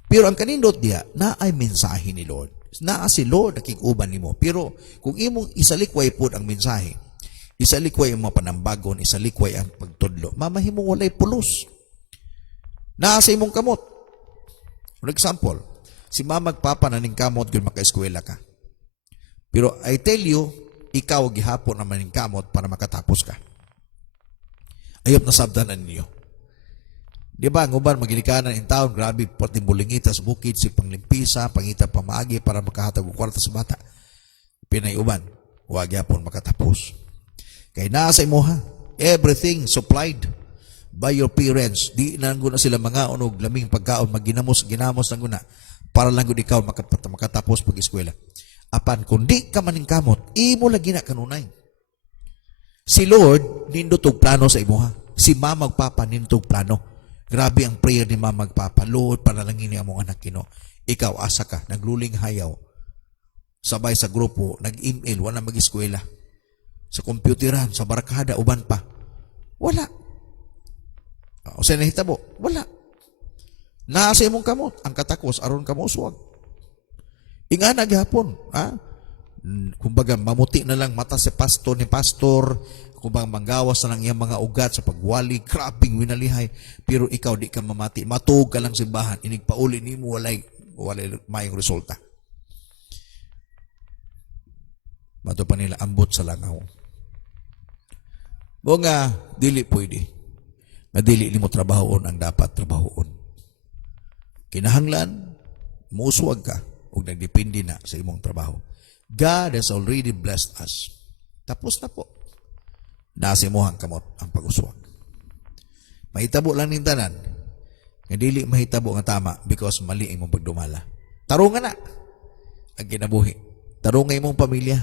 Pero ang kanindot diya, na ay mensahe ni Lord. Naa si Lord nakikuban nimo. Pero kung imong isalikway po ang mensahe, isalikway ang mga panambagon, isalikway ang pagtudlo, mamahimong walay pulos. Naa sa imong kamot. For example, si mama magpapa na ning kamot kung maka-eskwela ka. Pero I tell you, ikaw gihapon naman ning kamot para makatapos ka. Ayop na sabdanan ninyo. Di ba, ang uban maginikanan in town, grabe, pati bulingita sa bukid, si panglimpisa, pangita pamaagi para makahatag og kwarta sa bata. Pinay uban, huwag yapon makatapos. Kaya nasa imuha, everything supplied by your parents. Di na guna sila mga unog, laming pagkaon, ginamos na guna, para lang gud ikaw makatapos pag-eskwela. Apan, kung di ka maningkamot, imo lagi na kanunay. Si Lord, nindot og plano sa imuha. Si mama ug papa nindot og plano. Grabe ang prayer ni mama ug papa. Lord, panalangin ni among anak kino. Ikaw, asa ka, nagluling hayaw. Sabay sa grupo, nag-email, wala mag-eskwela. Sa kompyuteran, sa barkada, uban pa. Wala. O sa nahitabo, wala. Nasa imong kamot, ang katakos, aron kamuswag. Inga naghapon, ha? Kumbaga, mamuti na lang mata si pastor, kumbaga manggawas na lang iyang mga ugat sa pagwali, kraping winalihay, pero ikaw di ka mamati, matuog ka lang simbahan, inigpauli ni mo, walay mayong resulta. Mato pa nila, ambot sa langaw. O nga, dili pwede. Nga dili ni mo trabahoon ang dapat trabahoon. Kinahanglan, muuswag ka, o nagdepende na sa imong trabaho. God has already blessed us. Tapos na po. Nasa imuhang kamot ang pag-uswag. Mahitabo lang ning tanan. Nga dili mahitabo nga tama because mali imong pagdumala. Tarungan na ang kinabuhi. Tarungan imong pamilya.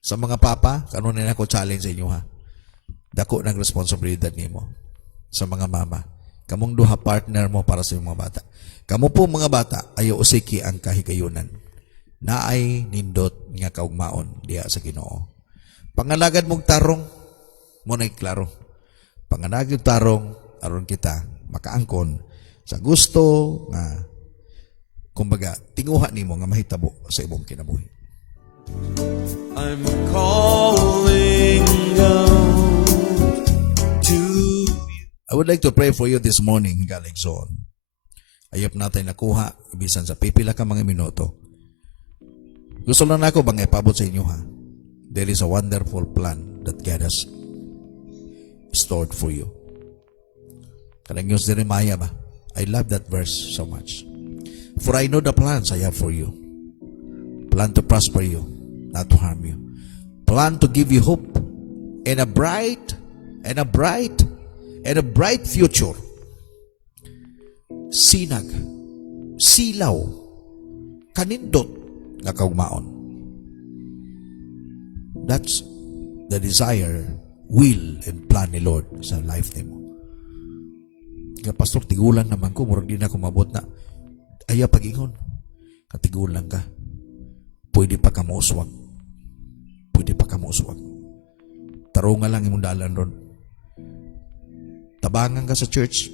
Sa mga papa, kanunin ako challenge sa inyo ha. Dako ng responsibilidad nimo. Sa mga mama, kamong duha partner mo para sa mga bata. Kamo po mga bata, ayaw usiki ang kahigayunan. Naay nindot nga kaugmaon diya sa Ginoo. Pangalagad mong tarong, mo na'y klaro. Pangalagad tarong, aron kita makaangkon sa gusto nga, kumbaga, tinguha nimo nga mahitabo sa imong kinabuhi. I'm calling out to you. I would like to pray for you this morning, Galigzon. Ayop natin nakuha, ibisan sa pipila ka mga minuto. Gusto lang ako bang ipabot sa inyo ha? There is a wonderful plan that God has stored for you. Kanang yung Jeremiah ba? I love that verse so much. For I know the plans I have for you. Plan to prosper you, not to harm you. Plan to give you hope and a bright future. Sinag, silaw, kanindot, nga kaugmaon. That's the desire, will, and plan ni Lord sa life nimo. Nga pastor, tigulan naman ko, murag di na kumabot na. Ayaw pag-ingon. Katigulan ka. Pwede pa ka mauswag. Pwede pa ka mauswag. Tarunga lang imong dalan ron. Tabangan ka sa church.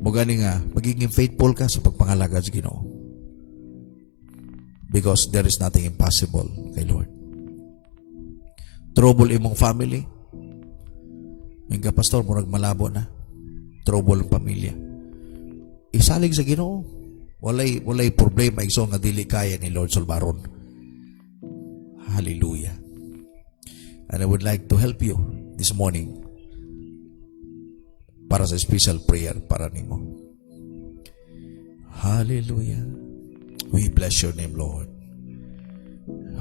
Mugani nga, magiging faithful ka sa pagpangalagad sa Ginoo. Because there is nothing impossible kay Lord. Trouble imong family. Mga pastor, murag malabo na. Trouble ang pamilya. Isalig sa Ginoo. Walay problema iso nga dili kaya ni Lord Solbaron. Hallelujah. And I would like to help you this morning para sa special prayer para nimo. Hallelujah. We bless your name, Lord.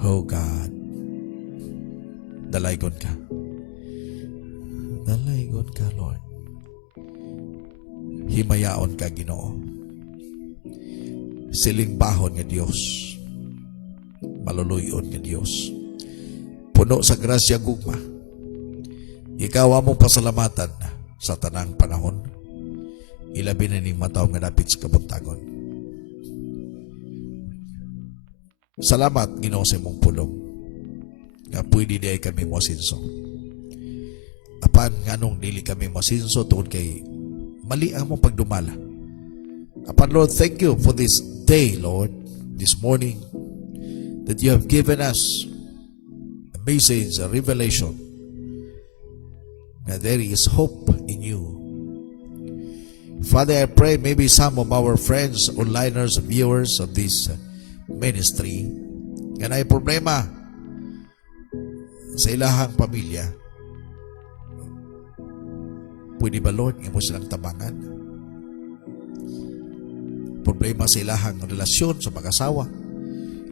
Oh God. Dalaygon ka. Dalaygon ka, Lord. Himayaon ka, Ginoo. Siling bahon nga Dios. Maluluyon nga Dios. Puno sa grasya gugma. Ikaw among pasalamatan sa tanang panahon. Ilabi na ning mataw nga dapit sa kabuntagon. Salamat, Ginoo, sa imong pulong. Nga pwede di ay kami masinso. Apan nga nung dili kami masinso tungkol kay mali ang mong pagdumala. Apan, Lord, thank you for this day, Lord, this morning, that you have given us a message, a revelation, that there is hope in you. Father, I pray maybe some of our friends, onliners, viewers of this ministry, nga na problema sa ilahang pamilya, Pwede ba, Lord, imo silang tabangan? Problema sa ilahang relasyon sa mag-asawa.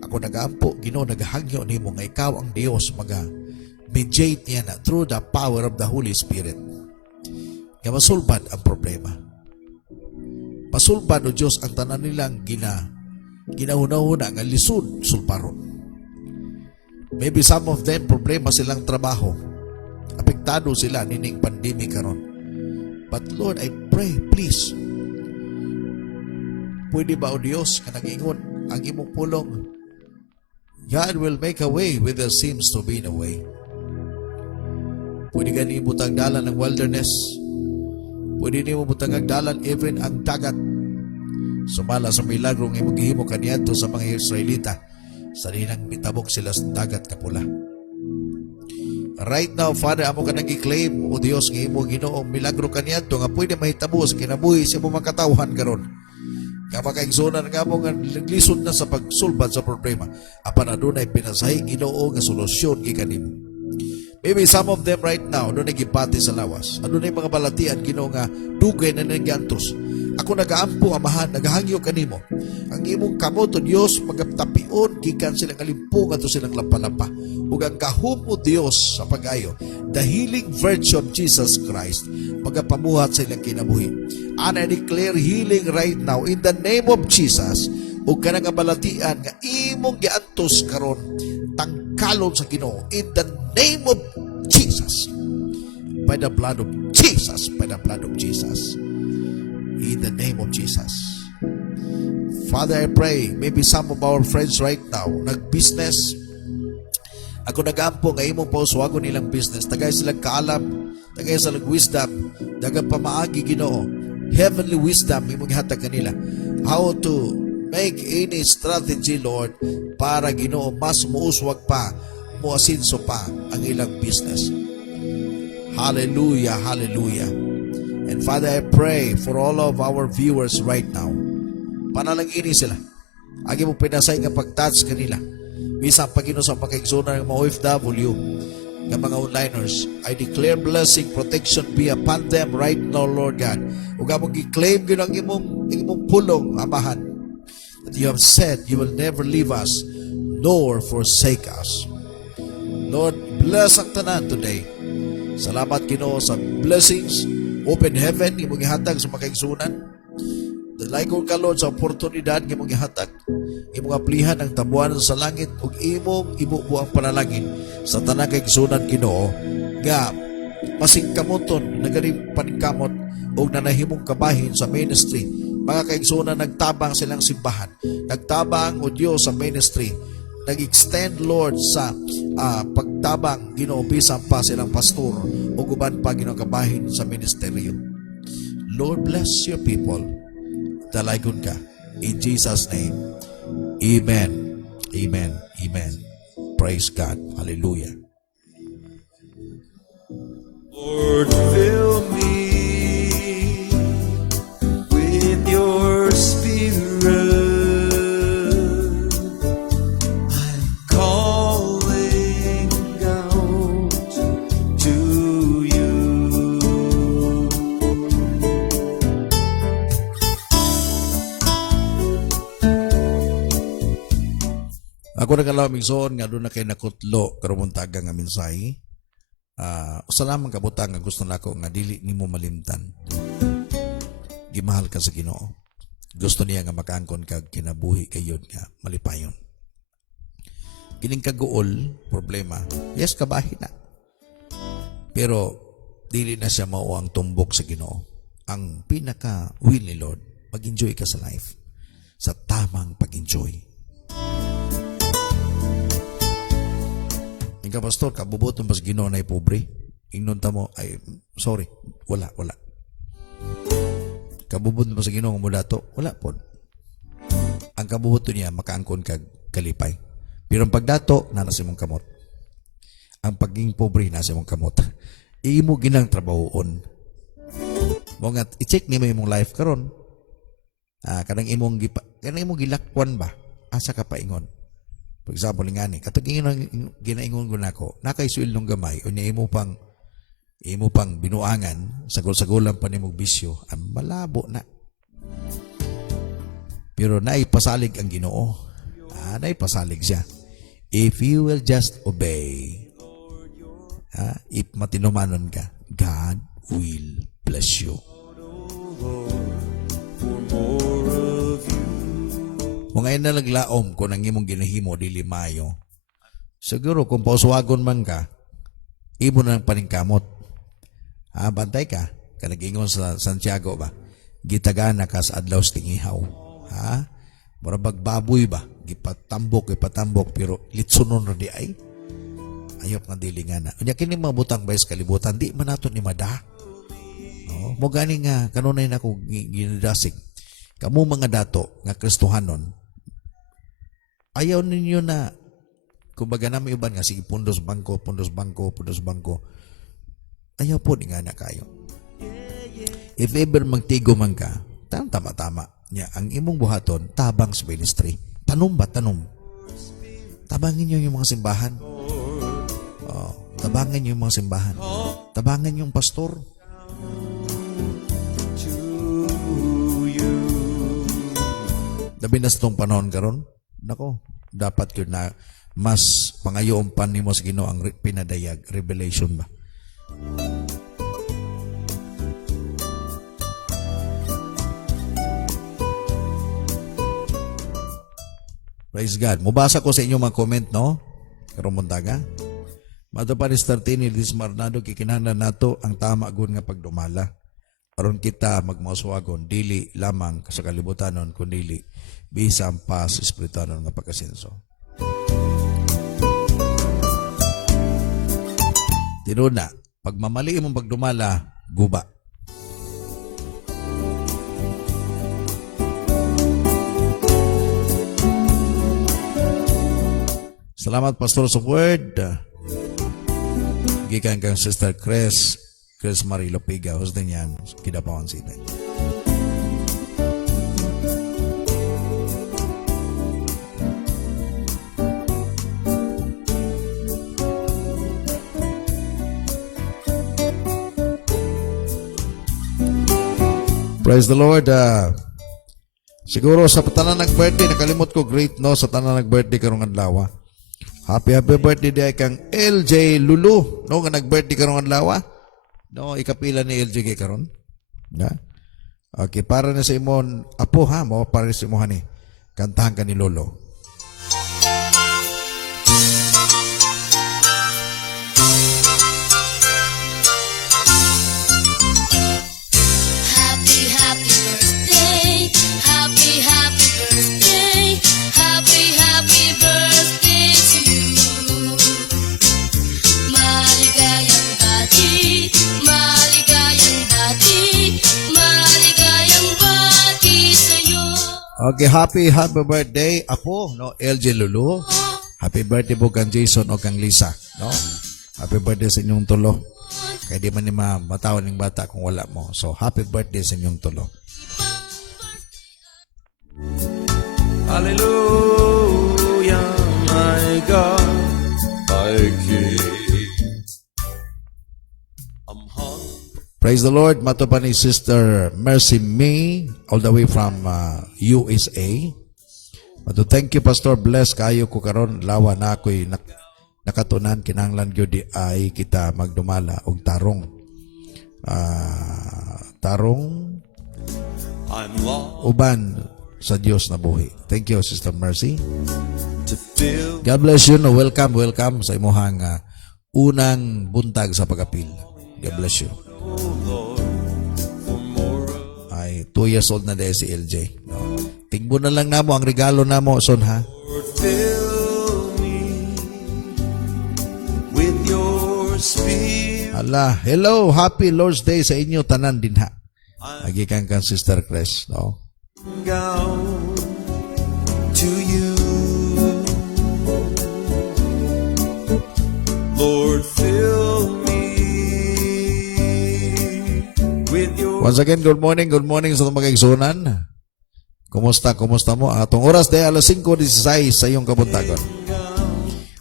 Ako nagaampo, Ginoo, nagahangyo nimo nga ikaw ang Dios mediate niya na through the power of the Holy Spirit. Nga masulbad ang problema. Masulbad o Diyos ang tanan nilang ginahuna-huna nga lisod sulparon. Maybe some of them problema silang trabaho. Apektado sila nining pandemic karon. But Lord, I pray, please, pwede ba o Diyos ka nag-ingon ang imong pulong? God will make a way where there seems to be no way. Pwede ka ni butang dalan ng wilderness. Pwede ni mo butang dalan even ang dagat. Sumala sa milagro ng imong gihimo kaniadto sa mga Israelita sa dinang mitabok sila sa dagat kapula. Right now, Father, amo ka nag-i-claim, o Dios, nga imo Ginoo milagro kaniadto nga pwede mahitabo sa kinabuhi sa imong makatawhan karon. Nga makaigsunan nga mo nga lisod na sa pagsulbad sa problema. Apan adunay pinasahi Ginoo nga solusyon gikan nimo. Maybe some of them right now doon nagipati sa lawas. Adunay mga balatian Ginoo nga dugay na nagyantos. Ako nagaampo, Amahan, nagahangyo kanimo. Ang imong kamot o Dios magatapion gikan silang alimpo nga to silang lampa-lampa. Ug ang kahum o Dios sa pag-ayo, the healing virtue of Jesus Christ magapamuhat sa ilang kinabuhi. And I declare healing right now in the name of Jesus. Ug kanang balatian nga imong giantos karon tangkalon sa Ginoo in the name of Jesus. By the blood of Jesus, by the blood of Jesus. In the name of Jesus. Father, I pray, maybe some of our friends right now, nag-business. Ako nag-ampo nga imong pauswagon nilang business. Tagay silang kaalam, tagay silang wisdom, dagang pamaagi Ginoo. Heavenly wisdom, imong ihatag kanila. How to make any strategy, Lord, para Ginoo mas muuswag pa, muasinso pa ang ilang business. Hallelujah, hallelujah. And Father, I pray for all of our viewers right now. Panalangini sila. Agi mo pinasay nga pag-touch kanila. Bisang pagino sa pagkaigsunan ng mga OFW, ng mga onliners. I declare blessing, protection be upon them right now, Lord God. Ug among gi-claim gyud ang imong pulong, Amahan, that you have said you will never leave us nor forsake us. Lord, bless ang tanan today. Salamat Ginoo sa blessings. Open heaven, imong gihatag sa makaigsunan. Dalaygon ka, Lord, sa oportunidad nga imong gihatag. Imong aplihan ang tabuanan sa langit ug imong ibubuang panalangin sa tanang kaigsunan Ginoo nga masingkamoton nagaling paningkamot ug nanahimong kabahin sa ministry. Mga kaigsunan nagtabang silang simbahan. Nagtabang o Dios sa ministry. Nag-extend, Lord, sa pagtabang Ginoo bisan pa silang pastor o guban pa Ginoo kabahin sa ministeryo. Lord, bless your people. Dalaygon ka. In Jesus' name. Amen. Amen. Amen. Praise God. Hallelujah. Lord, fill me with your spirit. I'm calling out to you. Ako nag-alawang igsoon nga doon na kay nakutlo karumuntaga nga mensahe. Usa lamang kabutang nga gusto nako nga dili nimo malimtan. Gimahal ka sa Ginoo. Gusto niya nga makaangkon kag kinabuhi kayon nga malipayon. Kining kaguol problema, yes kabahin na. Pero dili na siya mao ang tumbok sa Ginoo. Ang pinaka will ni Lord, mag-enjoy ka sa life. Sa tamang pag-enjoy. Ika pastor, kabubuton pas Ginoo na pobre. Ingnon ta mo, ay, sorry, wala. Kabubuton pa sa Ginoo nga mudato, wala po. Ang kabubuton niya, makaangkon kag kalipay. Pero ang pagdato, nasa mong kamot. Ang pagiging pobre, nasa mong kamot. Iimo ginang trabahoon. Mo nga, i-check niyo imong life karon. Kanang imong gilakwan ba? Asa ka paingon? For example, nga ni, katong ginaingon ko na ako, nakaisuil nung gamay, o niya imo imo pang binuangan, sagol-sagolan pa nimong bisyo, ang malabo na. Pero naipasalig ang Ginoo. Naipasalig siya. If you will just obey, if matinumanon ka, God will bless you. Kung ngayon na naglaom kung ang imong ginahimo dili mayo, siguro kung pauswagon man ka, imo na ng paningkamot. Bantay ka, kanag-ingon sa Santiago ba, gitagana ka sa adlaw sa tingihaw. Marabag baboy ba, gipatambok, pero litsunon na di ay. Ayop nga dili nga na. Unya kini mabutang bayas kalibutan, di man nato ni mada. No? Mo gani nga kanunay na ako ginidasig. Kamu mga dato nga Kristohanon, ayaw ninyo na kumbaga na may uban nga sige pundos bangko. Ayaw po ni nga na kayo. If ever magtigo man ka, tama-tama. Nya ang imong buhaton tabang sa ministry. Tanom ba? Tabangin niyo yung mga simbahan. Tabangin niyo yung mga simbahan. Tabangin yung pastor. Dabi na sa itong panahon karon, nako, dapat yun na mas pangayoon pa ni mo sa Ginoo ang pinadayag, revelation ba? Praise God. Mubasa ko sa inyong mga comment, no? Karong muntaga. Mato pa ni Startini, Liz Marnado, kikinahanglan nato ang tama gun nga pagdumala. Aron kita magmasuagon, dili lamang sa kalibutanon, kundi bisang pa sa espirituanon nga pagkasenso. Tinuna, pag mamali mong pagdumala, guba. Salamat, Pastor, sa word. Gikan kang Sister Chris Marie Lopiga. Husdan yan. Kidapawan sila. Praise the Lord. Siguro sa tanan nag-birthday, nakalimot ko great no sa tanan nag-birthday karong adlaw. Happy birthday day kang LJ Lulu. No, nga nag-birthday karong adlaw. No, ikapila ni LJ kay karon. Na? Okay, para na sa imon apo ha, mo para sa imo ni. Kantahan ka ni Lolo. Okay, happy birthday, Apo, no, LJ Lulu. Happy birthday po kang Jason o kang Lisa, no? Happy birthday sa inyong tulo. Kaya di man ni matawan ng bata kung wala mo. So, happy birthday sa inyong tulo. Hallelujah, my God, my King. I'm hungry. Praise the Lord. Mato pa ni Sister Mercy May, all the way from USA. Mato, thank you, Pastor. Bless kayo ko karon. Lawa na ako'y nakatunan. Kinanglan yun di ay kita magdumala og tarong. Tarong I'm lost uban sa Diyos na buhi. Thank you, Sister Mercy. to feel. God bless you. No? Welcome sa imuhang unang buntag sa pag-apil. God bless you. Oh Lord, for more of Ay, 2 years old na dahil si LJ. No? Tingbo na lang namo ang regalo namo, son ha? Lord, fill me with your spirit. Ala, hello, happy Lord's Day sa inyo, tanan din ha. Agikan kang Sister Chris, no? Down to you, Lord, fill me with your. Once again, good morning sa itong mga igsunan. Kumusta mo? Atong oras day, alas 5:16 sa iyong kabuntagon.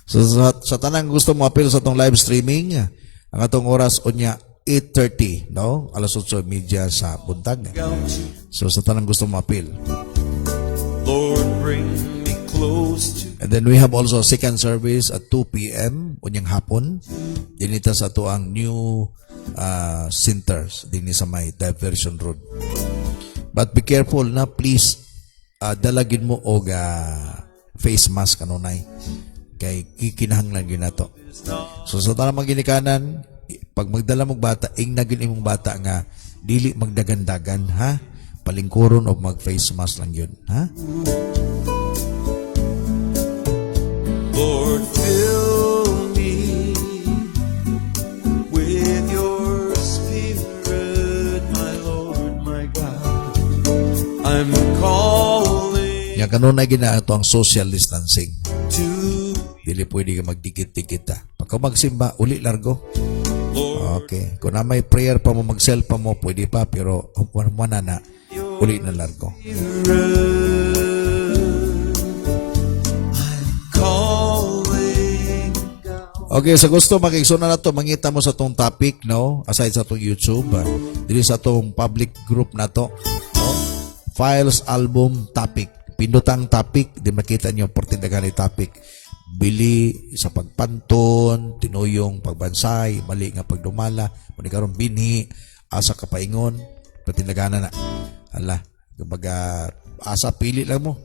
So, sa tanang gusto mo appeal sa itong live streaming, ang atong oras unya, 8:30, no? Alas 8:30 sa buntag. So sa tanang gusto ma-appeal. Lord, bring me close to And then we have also second service at 2 p.m. unyang hapon. Dinita sa to ang new centers din sa may Diversion Road. But be careful na, please dalagin mo og face mask kanunay. Kay kikinahanglan gyud nato. So sa tanang mga ginikanan, pag magdala mong bata, nagin imong bata nga dili magdagandagan, ha? Palingkuron o mag face mask lang yun, ha? Lord, fill me with your spirit, my Lord, my God. I'm calling Yang kanunay ginato ang social distancing. to Dili pwede ka magdikit-dikit, ha? Pagka magsimba, uli largo. Okay. Kung na may prayer pa mo, mag-cell pa mo, pwede pa, pero wala na, uli na largo. calling Okay, sa gusto makikisuna na to, mangita mo sa tong topic, no? Aside sa tong YouTube, dili sa tong public group na to, no? Files, album, topic. Pindutang topic, di makita nyo, portindagan topic. Bili sa pagpanton, tinuyong pagbansay, mali nga pagdumala, muli karon binhi, asa kapaingon, portindaganan na. Hala, kumbaga, asa pili lang mo.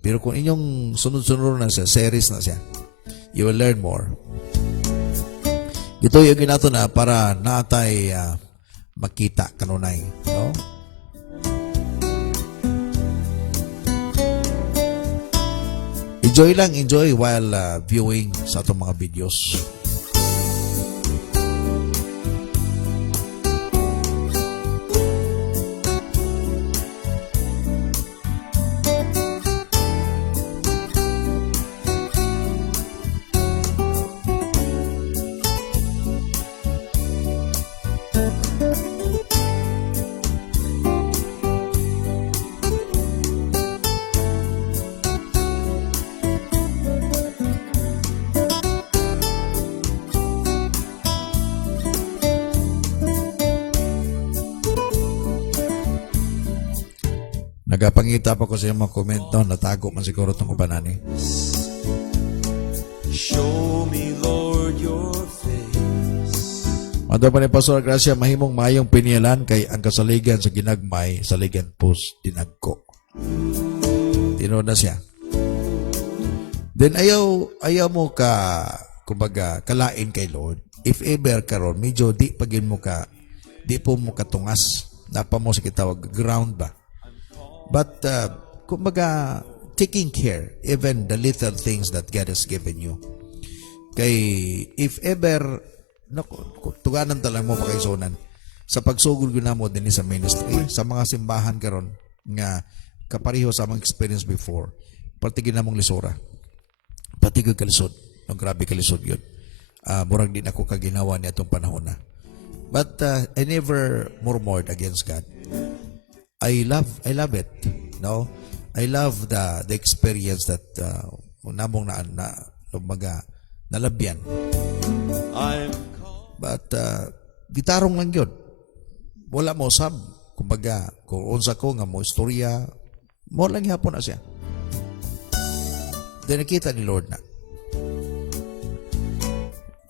Pero kung inyong sunod-sunod na siya, series na siya, you will learn more. Ito yung ginato na para natay makita kanunay, no? Enjoy while viewing sa itong mga videos. Nagapangita pa ko sa mga komento, natago man siguro itong ubanani. show me, Lord, your face. Mado pa ni Pastor Gracia, mahimong mayong pinialan kay ang kasaligan sa ginagmay, saligan pus dinagko. Tino na siya. Then ayaw mo ka, kumbaga, kalain kay Lord. If ever karon, medyo di pagin mo ka, di po mo katungas. Napa mo sa kitawag, ground ba? But, kumbaga, taking care, even the little things that God has given you. Kay, if ever, tuganan talang mo pa kay Sonan, sa pagsugod ko na mo din sa ministry, sa mga simbahan karon nga kapariho sa among experience before, patigin na mong lisura. Patigod kalisod. No, grabe kalisod yun. Murag din ako kaginawa niya itong panahon na. But I never murmured against God. I love it. No? I love the experience that namong lumaga nalabyan. But gitarong lang yun. Wala mo sab. Kumbaga, kung unsa ko nga mo istorya, mo lang hapon na siya. Then nakita ni Lord na.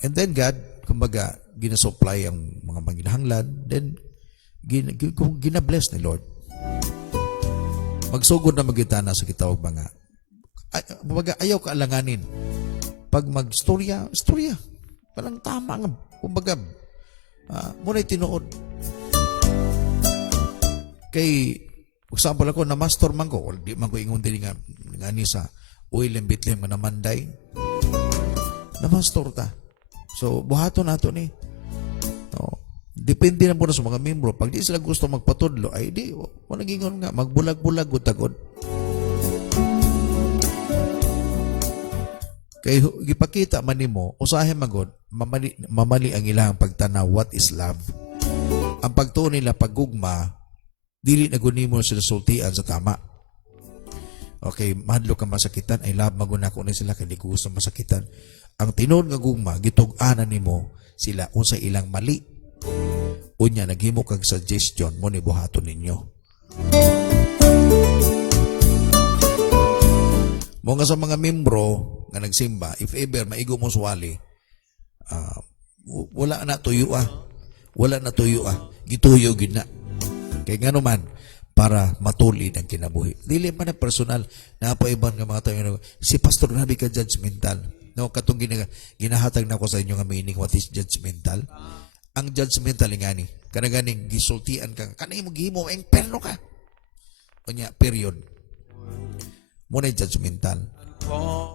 And then God, kumbaga, ginasupply ang mga manginahanglan, then ginabless ni Lord. Magsugod na magitana sa kitawag mga ayaw ka alanganin. Pag magstorya, istorya. Parang tama nga. Kumbaga, muna'y tinuod. Kay, example ako, na master man ko, di man ko ingon din nga ni sa oil and bitlim nga namanday. Na master ta. So, buhato nato ni. No. Depende na po na sa mga membro. Pag di sila gusto magpatudlo, ay di, managing nga, magbulag-bulag, gutagod. Kaya ipakita man nimo, usahin magod, mamali ang ilang pagtanaw, what is love. Ang pagtuon nila paggugma, dili na gunimo sila sultian sa tama. Okay, mahadlo ka masakitan, ay love maguna ko na sila, kaya di ko gusto masakitan. Ang tinuod nga gugma, gitug-anan nimo sila, unsa ilang mali. Unya naghimo kag suggestion mo ni buhaton ninyo. Mo nga sa mga membro nga nagsimba, if ever maigo mo suwali, wala na tuyo Wala na tuyo Gituyo gid na. Kay ngano man para matulid ang kinabuhi. Dili man na personal na paiban nga mga tayo si pastor nabi ka judgmental. No, katong ginahatag na ko sa inyo nga meaning what is judgmental. Ang judgmental ngani kana ganing gisultian ka kanay mo gihimo ang perno ka. Unya period. Mo na judgmental.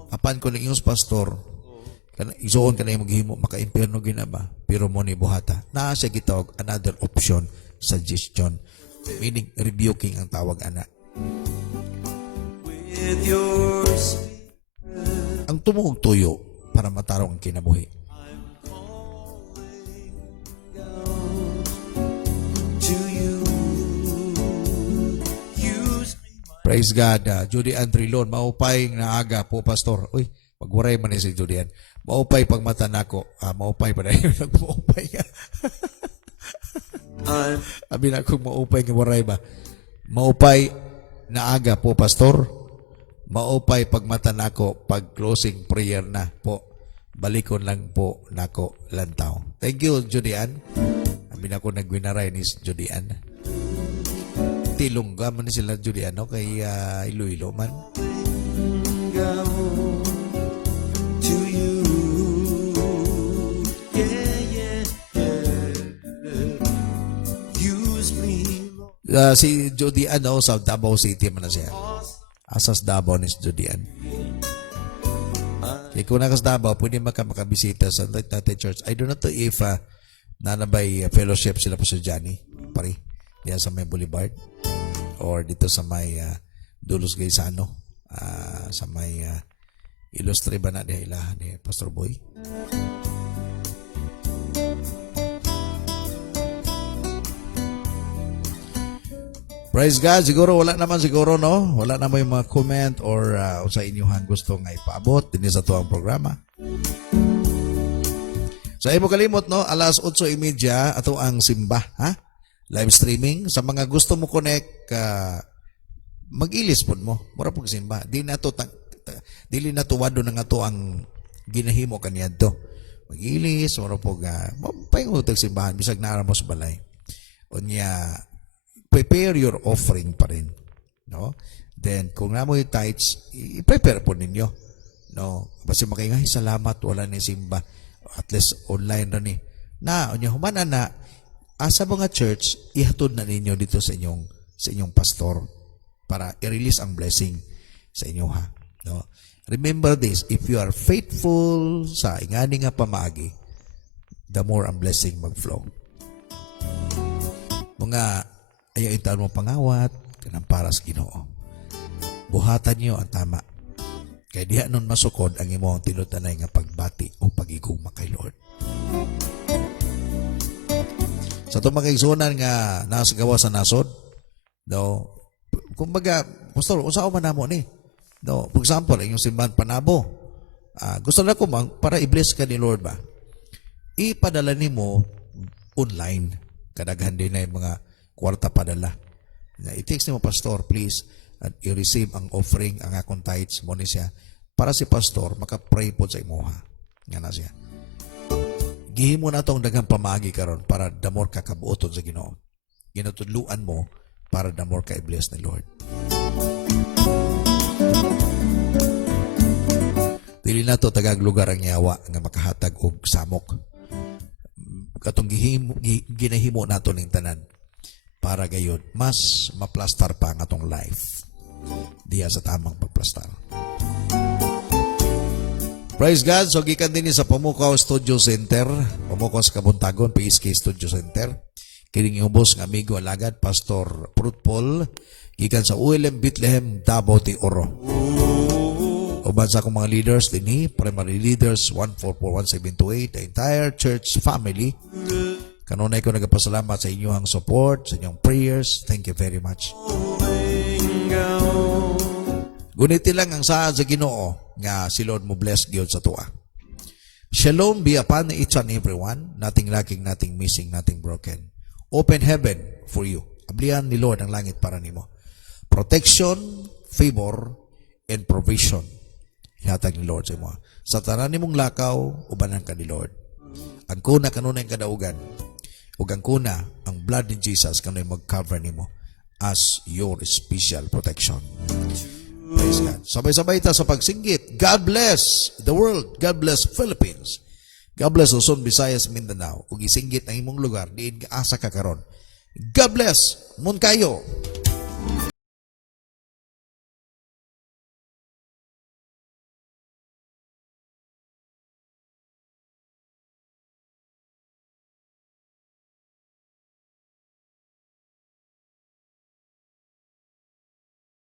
Apan ko lang yung pastor kana isuon kanay mo gihimo maka-impierno ginaba pero mo ni buhata. Naa siya gitawag another option, suggestion. Meaning rebuking ang tawag ana. With your Ang tumuog tuyo para matarong ang kinabuhi. to you. Use me. Praise God. Judy Ann Trilon, maupay na aga po, pastor. Uy, magwaray man si Judy Ann. Maupay pag mata nako. Maupay pa na yun. Nagmaupay nga. I'm Abi na kung maupay nga waray ba. Maupay na aga po, pastor. Maupay pag mata nako, pag closing prayer na po. Balikon lang po nako lantaw. Thank you, Judy Ann. Abi na ko nagwinaray ni Judy Ann. Tilongga man sila Judy Ann, no? Kay Iloilo man. go to you. Yeah, yeah. Use me, Lord. Si Judy Ann, no, sa Davao City man na siya. Asas Davao ni Judy Ann. Kaya kung nakas Davao, pwede makabisita sa Tate Church. I don't know if nanabay fellowship sila po sa Johnny. Pari. Diyan sa may Boulevard. Or dito sa may Dulos Gaisano. Sa may Ilustre ba na diya ilahan ni Pastor Boy. Praise God. Siguro wala naman no? Wala naman yung mga comment or sa inyong gusto nga ipaabot din sa tuwang programa. Sa imo kalimot, no? Alas 8:30 ato ang simba, ha? Live streaming. Sa mga gusto mo connect, mag-ilis po mo. Mura pong simba. Dili na to wado na nga to ang ginahimo kaniya to. Mag-ilis, mura po pahingutag simbahan, bisag naara mo sa balay. Unya, prepare your offering pa rin. No? Then, kung na mo yung tithes, i-prepare po ninyo. No? Basta makingay, salamat, wala ni simba. At least online na ni. Na, unya, humana na, asa mga church, ihatod na ninyo dito sa inyong pastor para i-release ang blessing sa inyo, ha. No? Remember this, if you are faithful sa ingani nga pamaagi, the more ang blessing mag-flow. Mga ayaw itaan mo pangawat, kanang para sa Ginoo. Buhatan niyo ang tama. Kaya diha nun masukod ang imong tinutanay nga pagbati o pag-igugma kay Lord. Sa itong mga igsunan nga nasa gawa sa nasod, no, kumbaga, pastor, usaw man namo ni. No, for example, yung simbahan Panabo. Gusto na ko para i-bless ka ni Lord ba? Ipadala nimo online. Kadaghan din na yung mga kwarta padala. I-text nimo, pastor, please, at i-receive ang offering, ang akong tithes mo ni siya, para si pastor maka-pray po sa imuha. Nga na siya. Gihimo na itong daghang pamagi karon para damor ka kabuoton sa Ginoo. Ginatudluan mo para damor ka i-bless ni Lord. Dili na to tagag lugar ang yawa nga makahatag og samok. Katong ginahimo nato ning tanan para gayud mas maplastar pa ang atong life diya sa tamang pagplastar. Praise God. So gikan din sa Pamukaw Studio Center, Pamukaw sa Kabuntagon, PSK Studio Center. Kining ubos nga amigo alagad Pastor Fruitful gikan sa ULM Bethlehem, Davao de Oro. Uban sa akong mga leaders dinhi, primary leaders 1441728, the entire church family. Kanunay ko nagapasalamat sa inyong support, sa inyong prayers. Thank you very much. Gunitin lang ang saad sa Ginoo nga si Lord mo bless gyud sa tuwa. Shalom be upon each and everyone. Nothing lacking, nothing missing, nothing broken. Open heaven for you. Ablihan ni Lord ang langit para nimo. Protection, favor, and provision. Ihatag ni Lord sa imo. Sa tanan nimong lakaw, ubanan ka ni Lord. Ang kuna kanunay kadaugan. Ug ang kuna, ang blood ni Jesus kanunay mag-cover nimo as your special protection. Praise God. Sabay-sabay ta sa pagsinggit. God bless the world. God bless Philippines. God bless Luzon, Visayas, Mindanao. Ug isinggit ang imong lugar diin asa ka karon. God bless Moncayo.